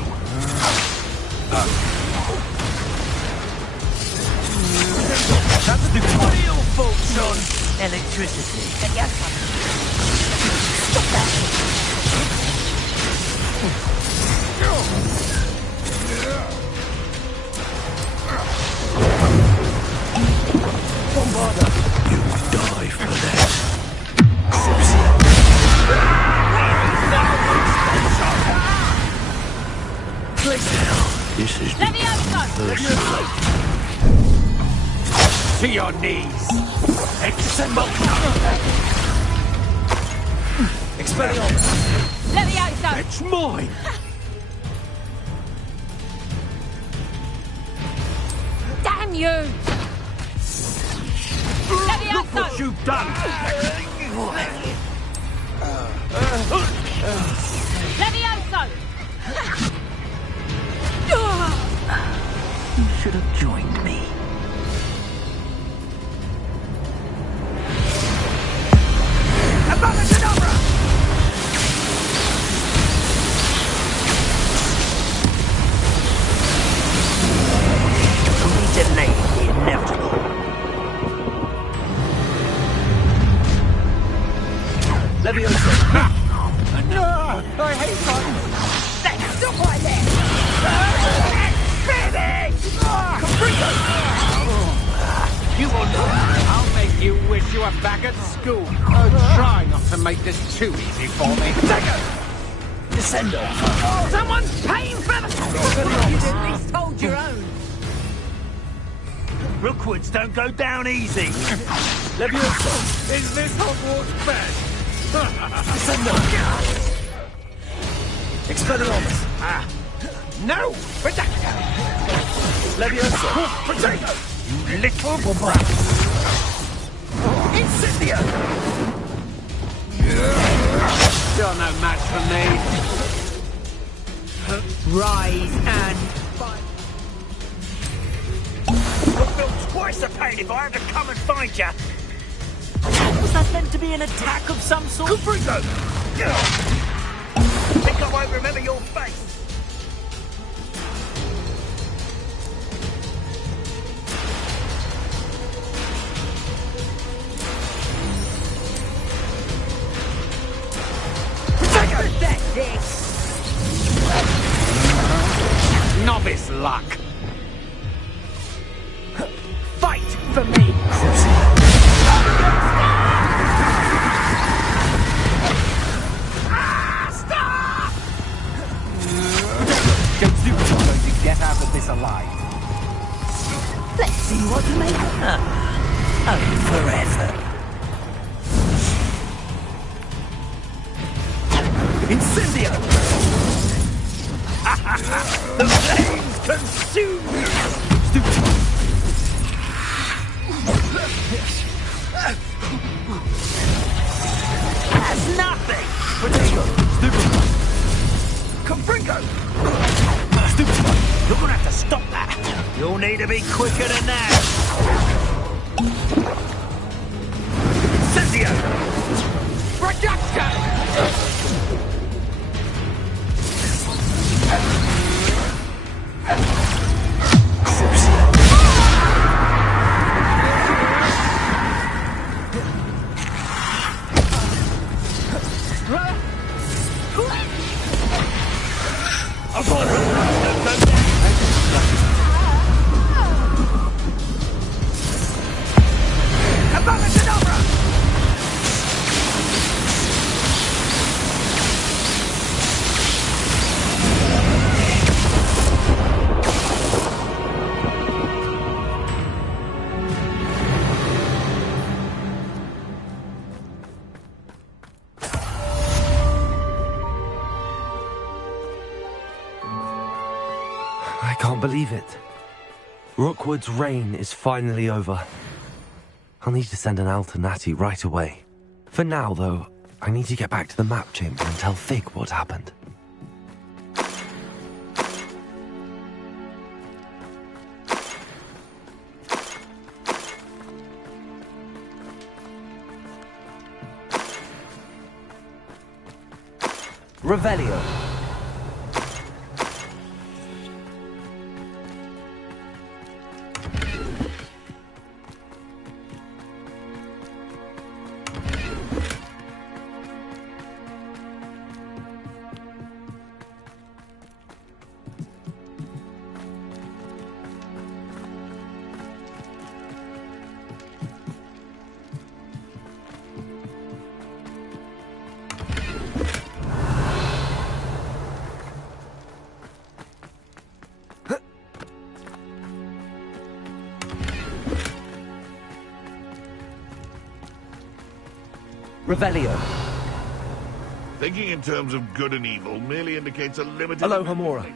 That's the real folks on electricity. Stop that. Bombarda! You die for that. This is the first fight. To your knees. Example. Expelliarmus. Levioso! It's mine. Damn you! Look what you've done. Levioso! You should have joined me. Abracadabra! We delayed the inevitable. Levioso. No! I hate buttons! Stop right there! You will not. I'll make you wish you were back at school. Oh, try not to make this too easy for me. Take it! Descendo. Someone's paying for the... You'd at least hold your own. Rookwoods don't go down easy. Levioso, is this Hogwarts bed? Descendo. Expelliarmus. No! Potato! Levioso. Potato! You little brat. Incendio! You're no match for me. Rise and fight. You'll feel twice the pain if I have to come and find you. Was that meant to be an attack of some sort? Confringo! Think I won't remember your face? Novice luck. Fight for me. Stop! Don't do what you're going to get out of this alive. Let's see what you make of her. Only forever. Incendio! The flames consume you! That's nothing! Potato! Stupid! Confringo! Stupid! You're gonna have to stop that! You'll need to be quicker than that! Incendio! Reducto! can't believe it. Rookwood's reign is finally over. I'll need to send an Alternati right away. For now, though, I need to get back to the map chamber and tell Fig what happened. Revelio. Revelio. Thinking in terms of good and evil merely indicates a limited... Hello, Hamura.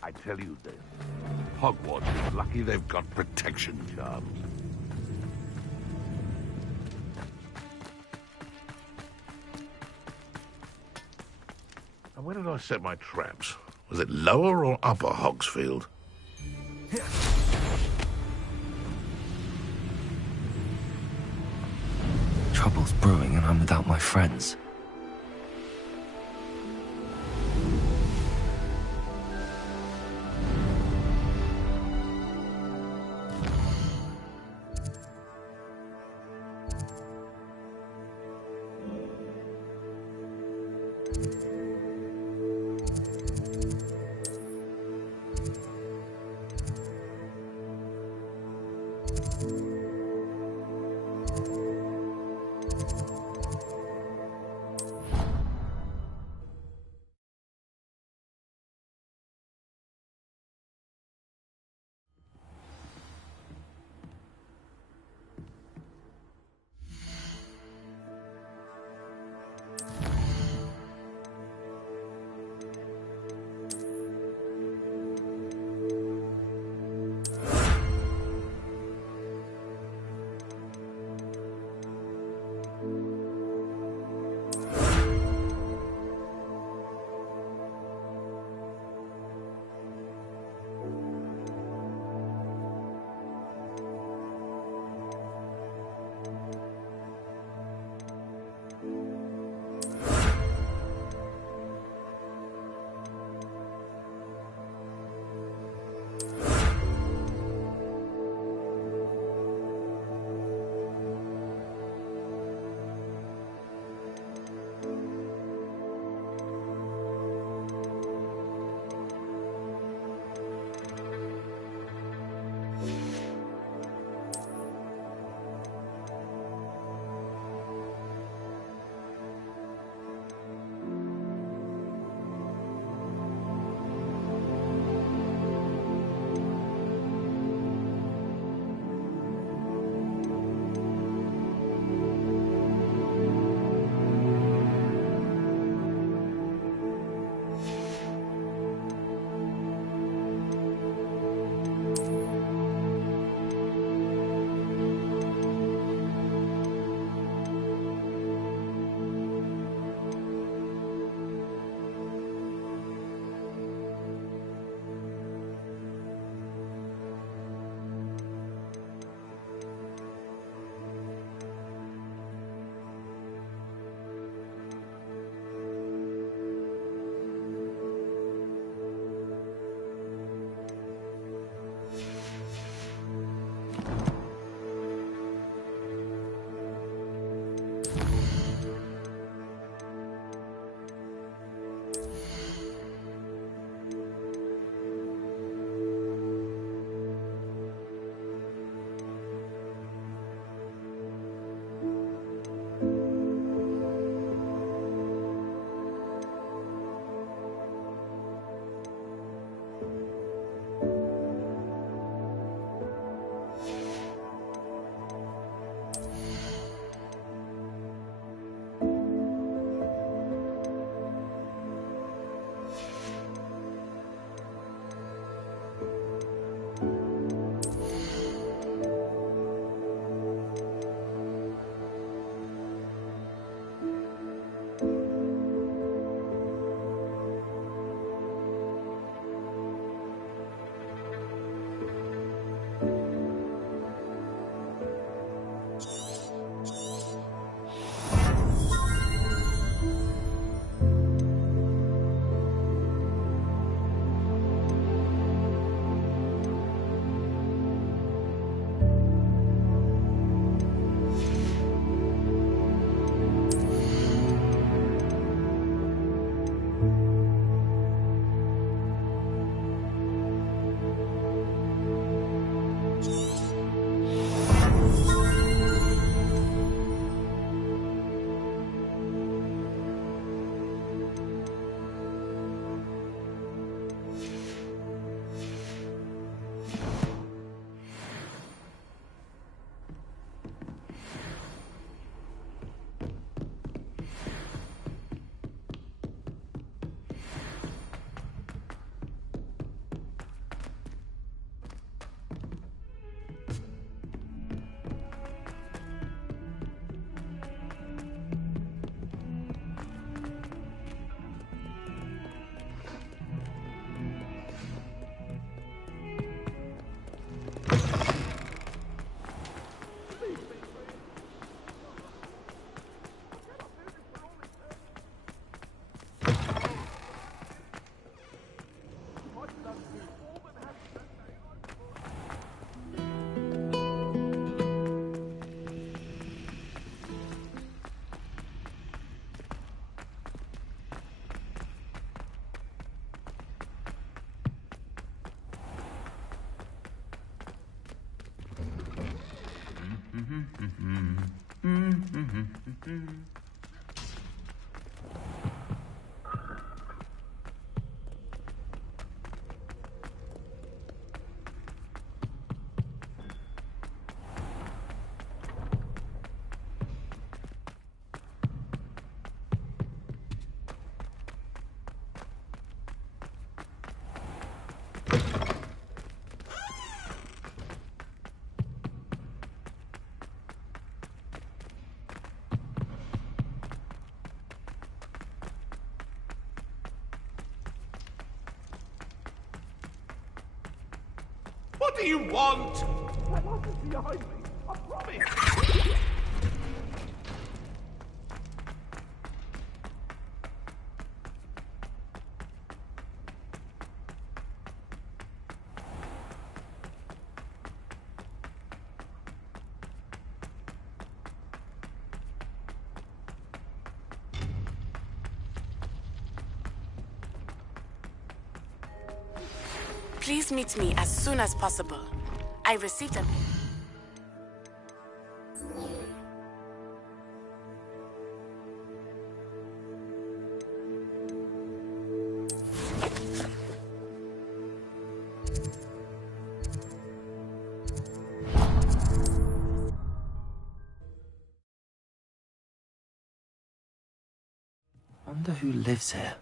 I tell you this, Hogwarts is lucky they've got protection charms. And where did I set my traps? Was it lower or upper Hogsfield? Trouble's brewing and I'm without my friends. What do you want? I mustn't see behind me. I promise. Please meet me as soon as possible. I received a... Wonder who lives here.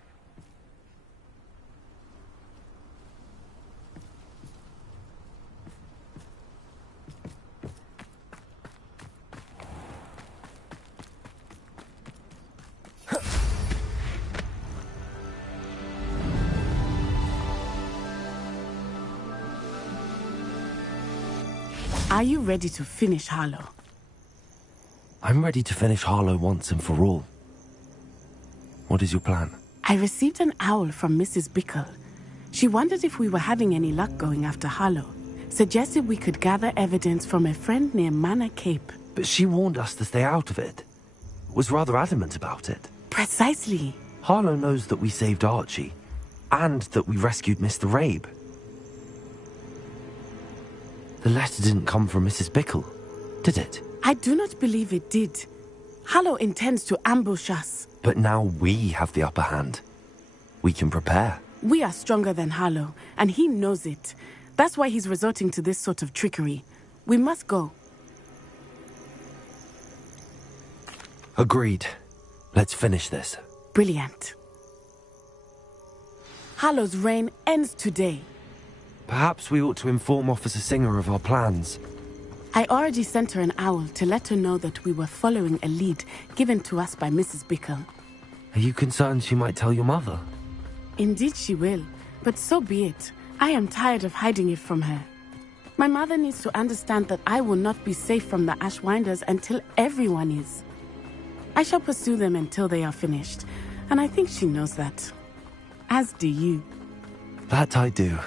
Are you ready to finish Harlow? I'm ready to finish Harlow once and for all. What is your plan? I received an owl from Mrs. Bickle. She wondered if we were having any luck going after Harlow. Suggested we could gather evidence from a friend near Manor Cape. But she warned us to stay out of it. Was rather adamant about it. Precisely. Harlow knows that we saved Archie, and that we rescued Mr. Rabe. The letter didn't come from Mrs. Bickle, did it? I do not believe it did. Harlow intends to ambush us. But now we have the upper hand. We can prepare. We are stronger than Harlow, and he knows it. That's why he's resorting to this sort of trickery. We must go. Agreed. Let's finish this. Brilliant. Harlow's reign ends today. Perhaps we ought to inform Officer Singer of our plans. I already sent her an owl to let her know that we were following a lead given to us by Mrs. Bickle. Are you concerned she might tell your mother? Indeed she will, but so be it. I am tired of hiding it from her. My mother needs to understand that I will not be safe from the Ashwinders until everyone is. I shall pursue them until they are finished, and I think she knows that. As do you. That I do.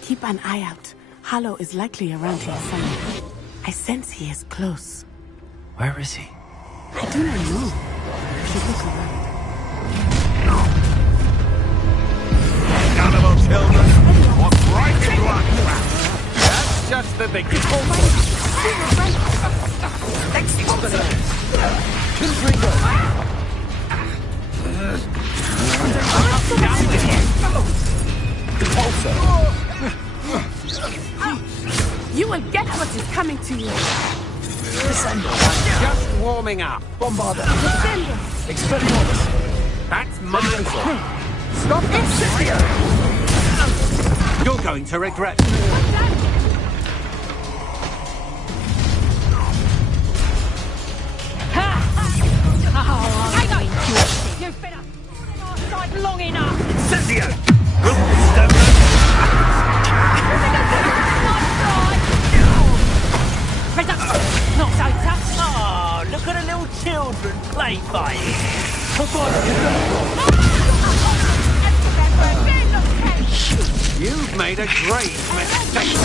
Keep an eye out. Harlow is likely around here somewhere. I sense he is close. Where is he? I do not know. I should look around. Animal children, walk right into our trap. That's just the beginning. You will get what is coming to you. Just warming up. Bombarda. Expelliarmus. That's mine. Stop it! You're going to regret. You've been outside long enough. Incendio! Not so tough. Oh, look at the little children play fighting. made a grave mistake.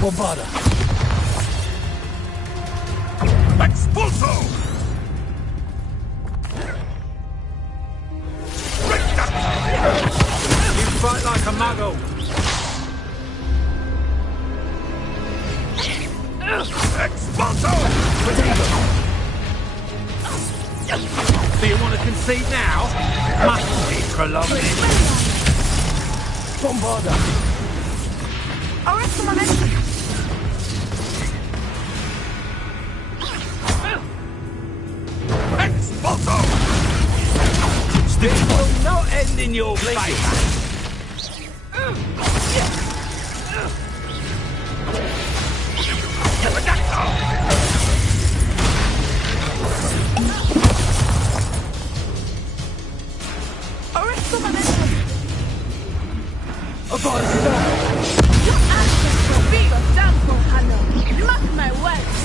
Bombarda. Expulso! You fight like a muggle. Expulso! Do you want to concede now? Must be prolonged. Bombarda. Arrest momentum. Expulso! This will not end in your favour. Arrest momentum. Your actions will be your downfall, Hanno. Mark my words.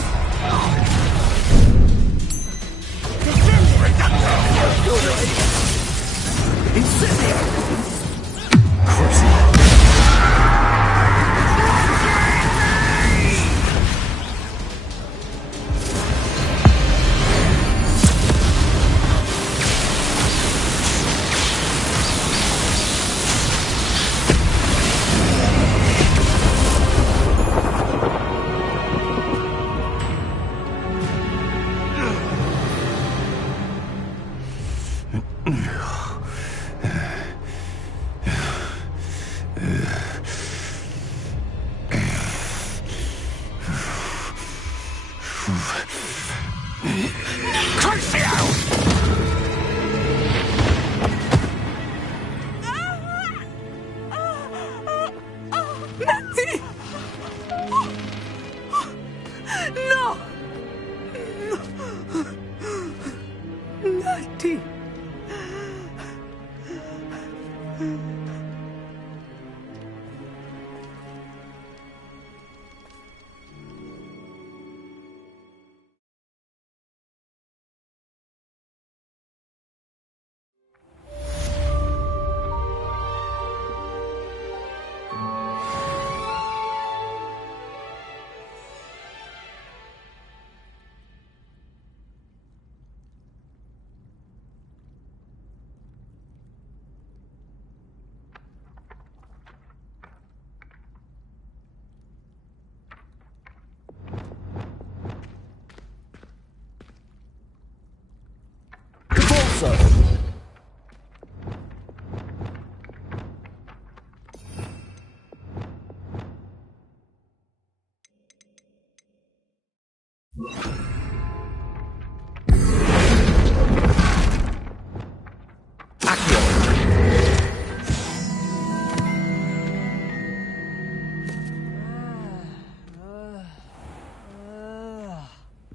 Natty! No! Natty!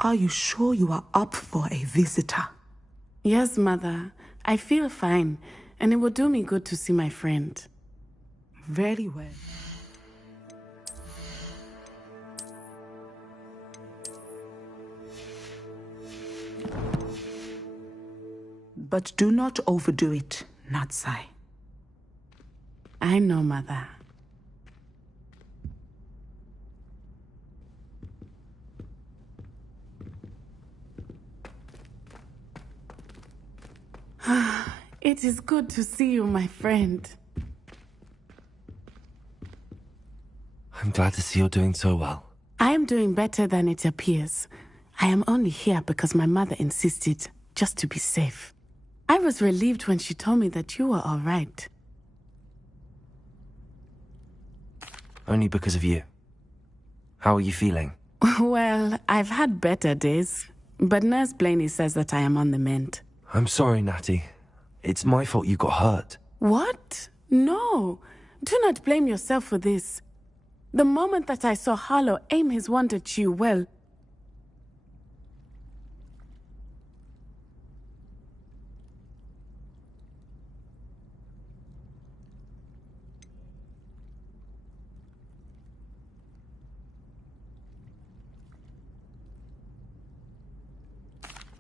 Are you sure you are up for a visitor? Yes, Mother. I feel fine, and it will do me good to see my friend. Very well. But do not overdo it, Natsai. I know, Mother. It is good to see you, my friend. I'm glad to see you're doing so well. I am doing better than it appears. I am only here because my mother insisted, just to be safe. I was relieved when she told me that you were all right. Only because of you. How are you feeling? Well, I've had better days, but Nurse Blaney says that I am on the mend. I'm sorry, Natty. It's my fault you got hurt. What? No. Do not blame yourself for this. The moment that I saw Harlow aim his wand at you, well...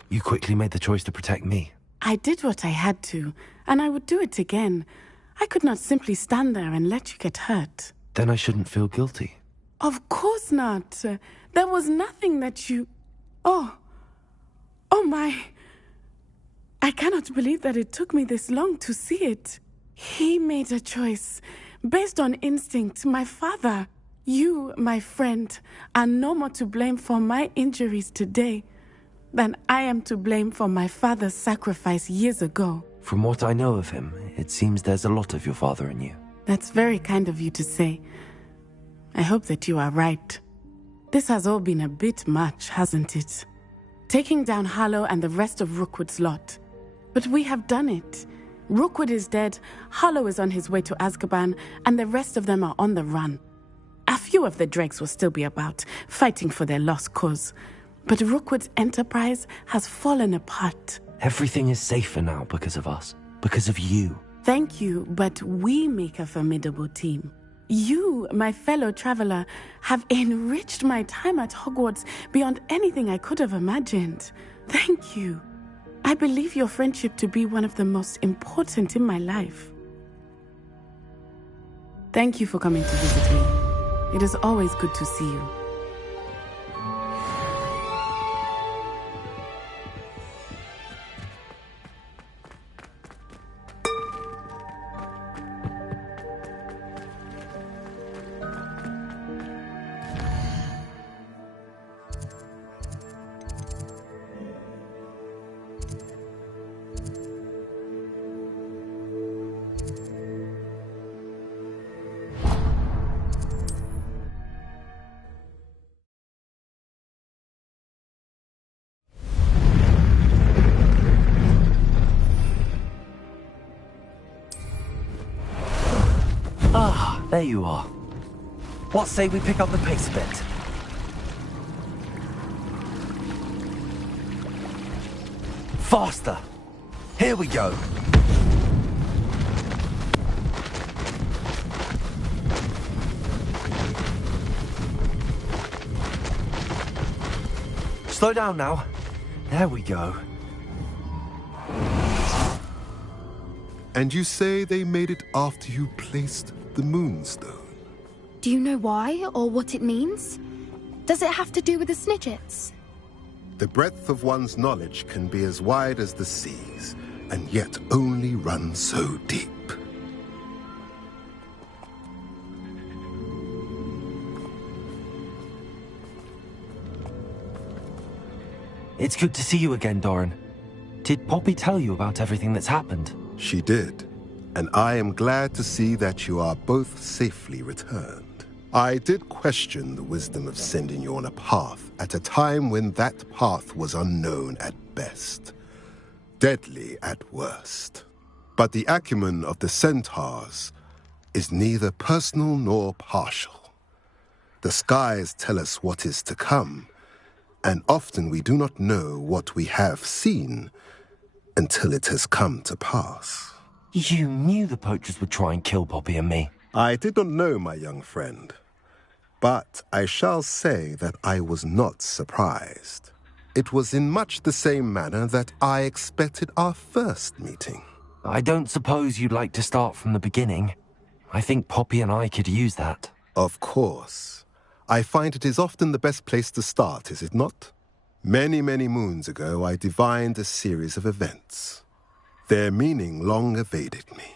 You quickly made the choice to protect me. I did what I had to, and I would do it again. I could not simply stand there and let you get hurt. Then I shouldn't feel guilty. Of course not. There was nothing that you... Oh my... I cannot believe that it took me this long to see it. He made a choice, based on instinct, my father. You, my friend, are no more to blame for my injuries today than I am to blame for my father's sacrifice years ago. From what I know of him, it seems there's a lot of your father in you. That's very kind of you to say. I hope that you are right. This has all been a bit much, hasn't it? Taking down Harlow and the rest of Rookwood's lot. But we have done it. Rookwood is dead, Harlow is on his way to Azkaban, and the rest of them are on the run. A few of the dregs will still be about, fighting for their lost cause. But Rookwood's enterprise has fallen apart. Everything is safer now because of us. Because of you. Thank you, but we make a formidable team. You, my fellow traveler, have enriched my time at Hogwarts beyond anything I could have imagined. Thank you. I believe your friendship to be one of the most important in my life. Thank you for coming to visit me. It is always good to see you. Ah, there you are. What say we pick up the pace a bit? Faster! Here we go! Slow down now. There we go. And you say they made it after you placed the Moonstone? Do you know why, or what it means? Does it have to do with the Snidgets? The breadth of one's knowledge can be as wide as the seas, and yet only run so deep. It's good to see you again, Doran. Did Poppy tell you about everything that's happened? She did, and I am glad to see that you are both safely returned. I did question the wisdom of sending you on a path at a time when that path was unknown at best, deadly at worst. But the acumen of the centaurs is neither personal nor partial. The skies tell us what is to come, and often we do not know what we have seen until it has come to pass. You knew the poachers would try and kill Poppy and me. I did not know, my young friend, but I shall say that I was not surprised. It was in much the same manner that I expected our first meeting. I don't suppose you'd like to start from the beginning. I think Poppy and I could use that. Of course. I find it is often the best place to start, is it not? Many, many moons ago, I divined a series of events. Their meaning long evaded me,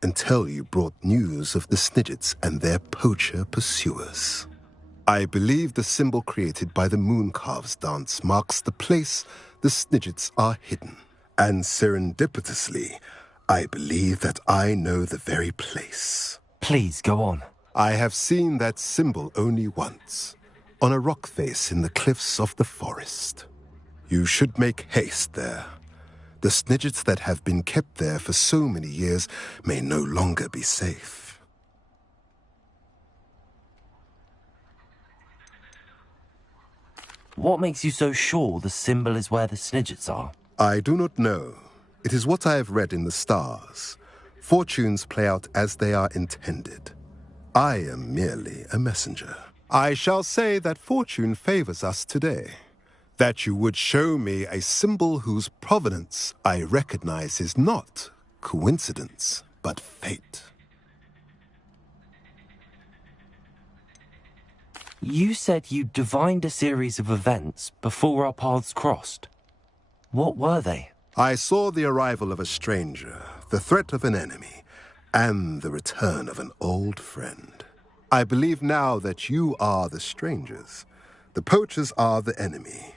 until you brought news of the Snidgets and their poacher pursuers. I believe the symbol created by the Mooncalves dance marks the place the Snidgets are hidden. And serendipitously, I believe that I know the very place. Please, go on. I have seen that symbol only once, on a rock face in the cliffs of the forest. You should make haste there. The Snidgets that have been kept there for so many years may no longer be safe. What makes you so sure the symbol is where the Snidgets are? I do not know. It is what I have read in the stars. Fortunes play out as they are intended. I am merely a messenger. I shall say that fortune favors us today. That you would show me a symbol whose provenance I recognize is not coincidence, but fate. You said you divined a series of events before our paths crossed. What were they? I saw the arrival of a stranger, the threat of an enemy, and the return of an old friend. I believe now that you are the strangers, the poachers are the enemy,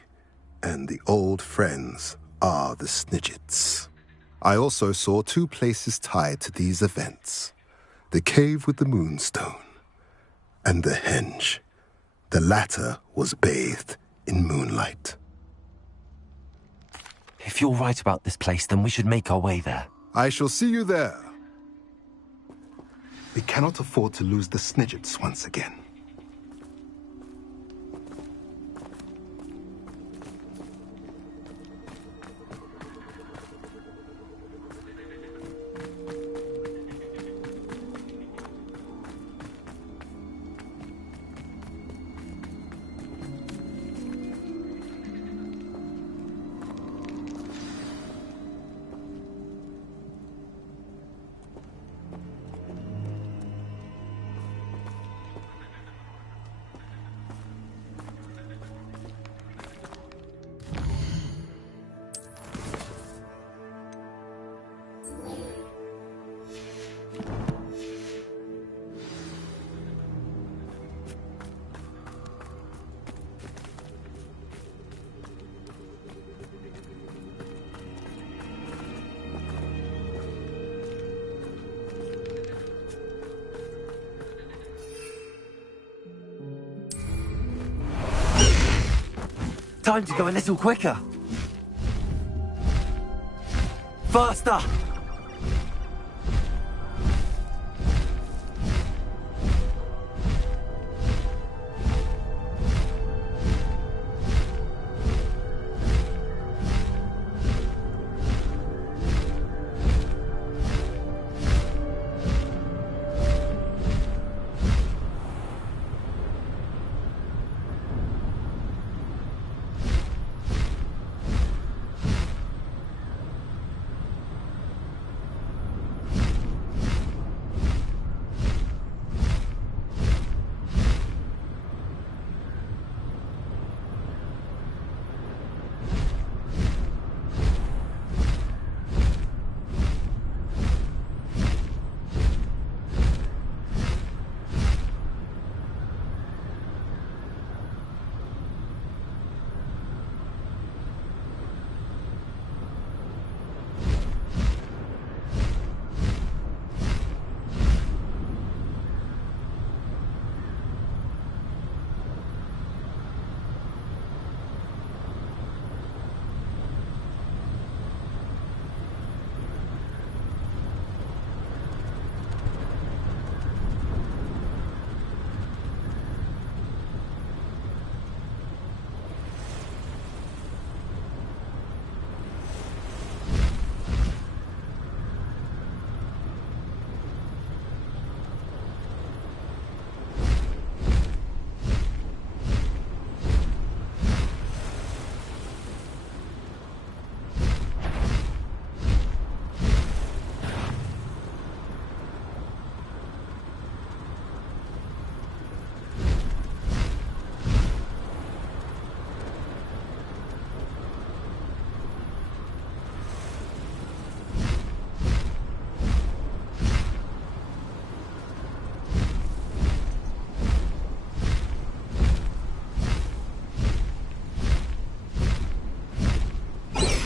and the old friends are the Snidgets. I also saw two places tied to these events: the cave with the moonstone and the henge. The latter was bathed in moonlight. If you're right about this place, then we should make our way there. I shall see you there. We cannot afford to lose the Snidgets once again. Time to go a little quicker. Faster!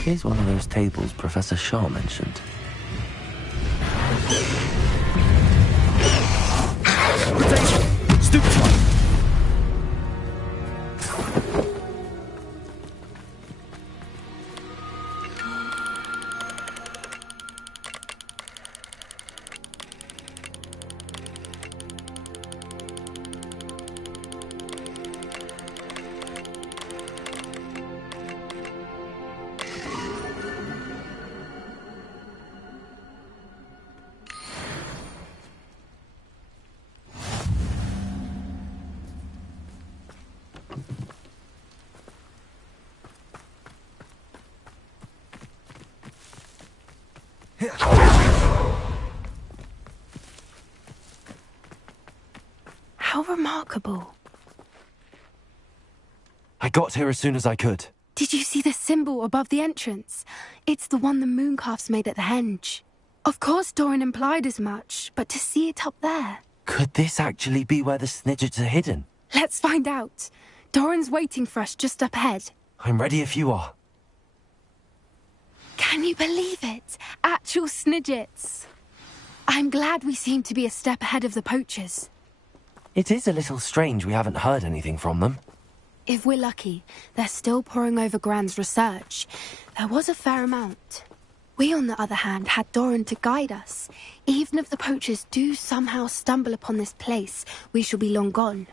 Here's one of those tables Professor Shaw mentioned. Stupid one! How remarkable. I got here as soon as I could. Did you see the symbol above the entrance? It's the one the mooncalves made at the henge. Of course Doran implied as much, but to see it up there... Could this actually be where the Snidgets are hidden? Let's find out. Doran's waiting for us just up ahead. I'm ready if you are. Can you believe it? Actual Snidgets. I'm glad we seem to be a step ahead of the poachers. It is a little strange we haven't heard anything from them. If we're lucky, they're still poring over Gran's research. There was a fair amount. We, on the other hand, had Doran to guide us. Even if the poachers do somehow stumble upon this place, we shall be long gone.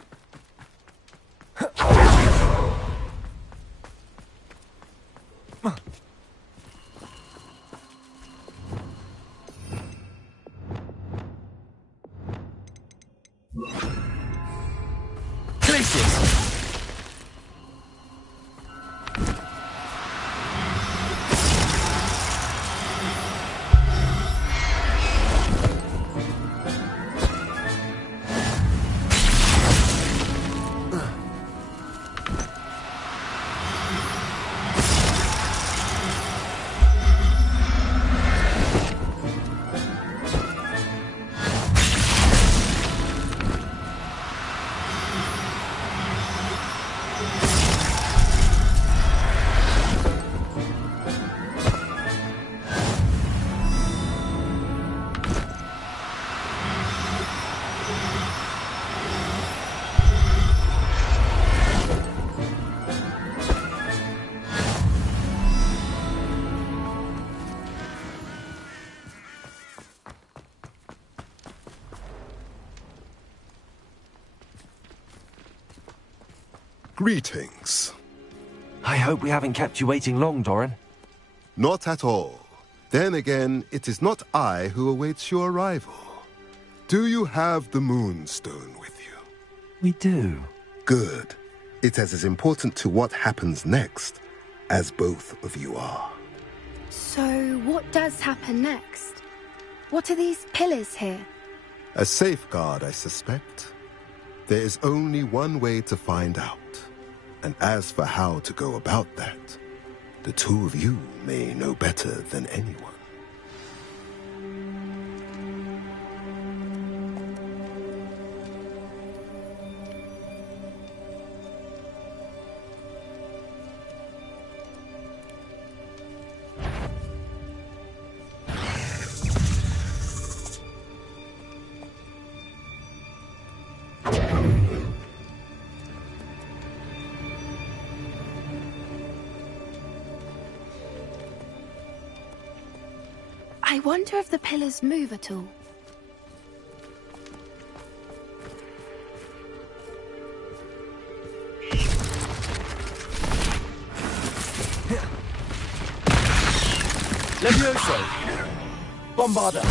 Places! Greetings. I hope we haven't kept you waiting long, Doran. Not at all. Then again, it is not I who awaits your arrival. Do you have the Moonstone with you? We do. Good. It is as important to what happens next as both of you are. So, what does happen next? What are these pillars here? A safeguard, I suspect. There is only one way to find out. And as for how to go about that, the two of you may know better than anyone. I wonder if the pillars move at all. Levioso! Bombarda!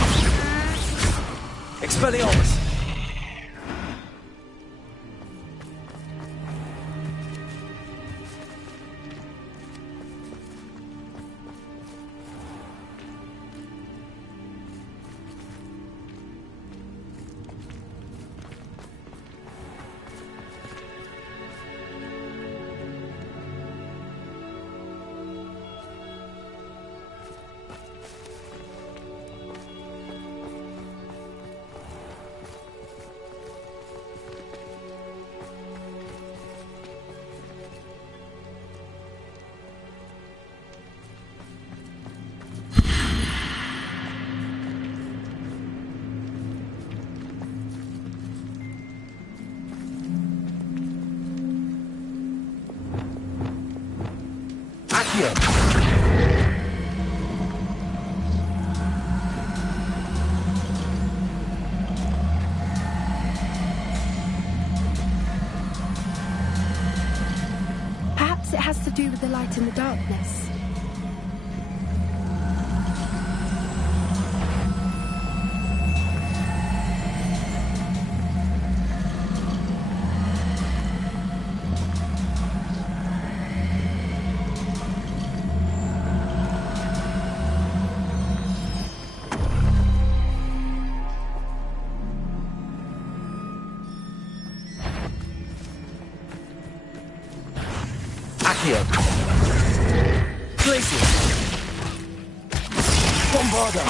Expelliarmus! Perhaps it has to do with the light in the darkness. Accio. Places. Bombarda.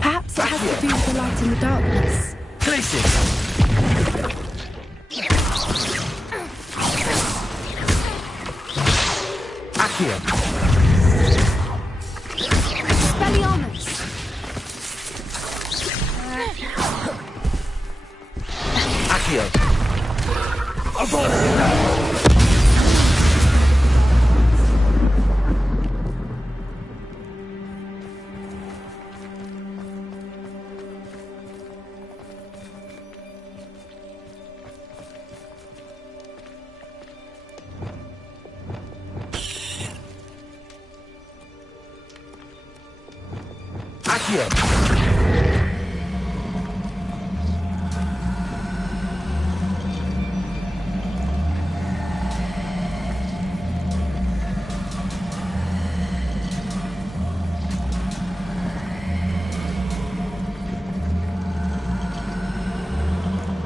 Perhaps it has to do with the light in the darkness. Places. Accio. Expelliarmus. Accio. Avada.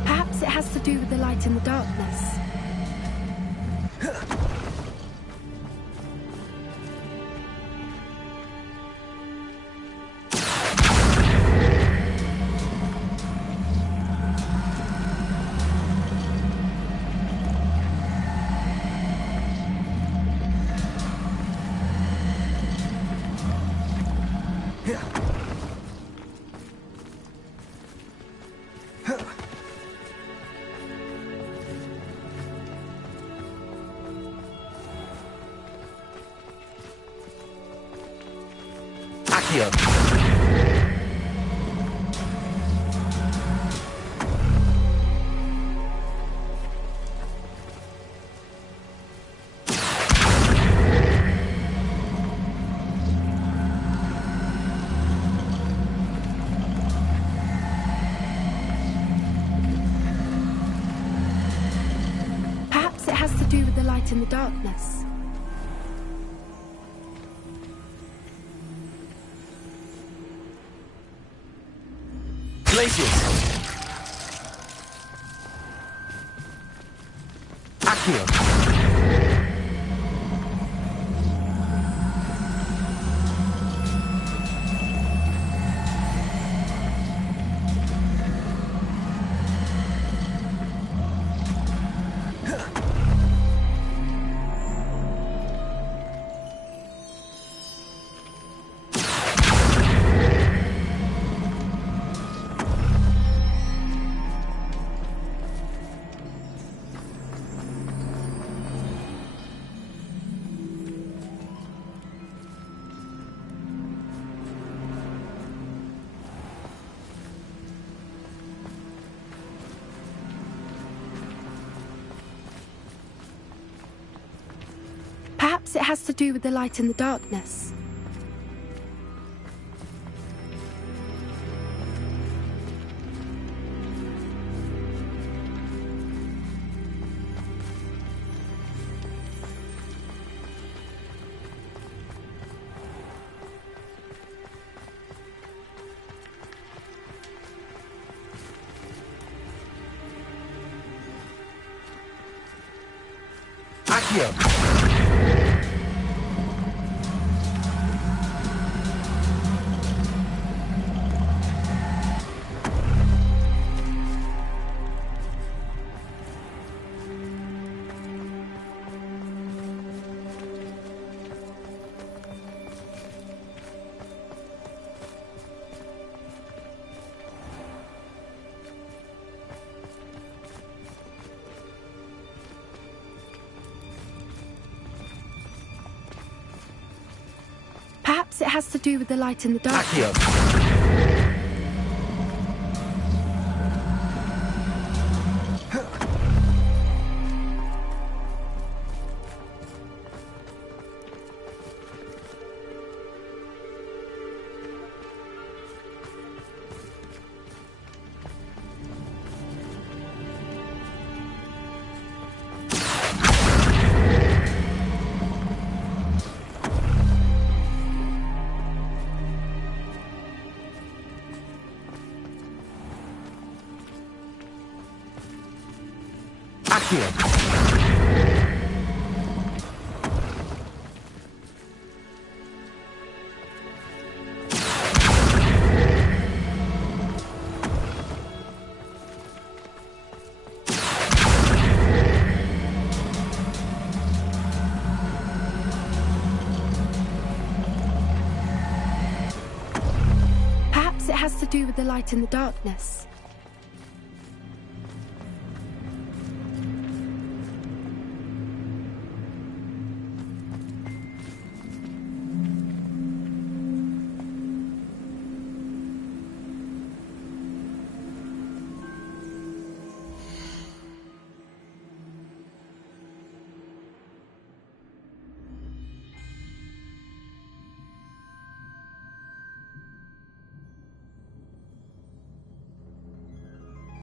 Perhaps it has to do with the light in the darkness. Accio. Perhaps it has to do with the light in the darkness. Places. Accio. Perhaps it has to do with the light in the darkness. Accio. Perhaps it has to do with the light in the darkness. has to do with the light and the darkness.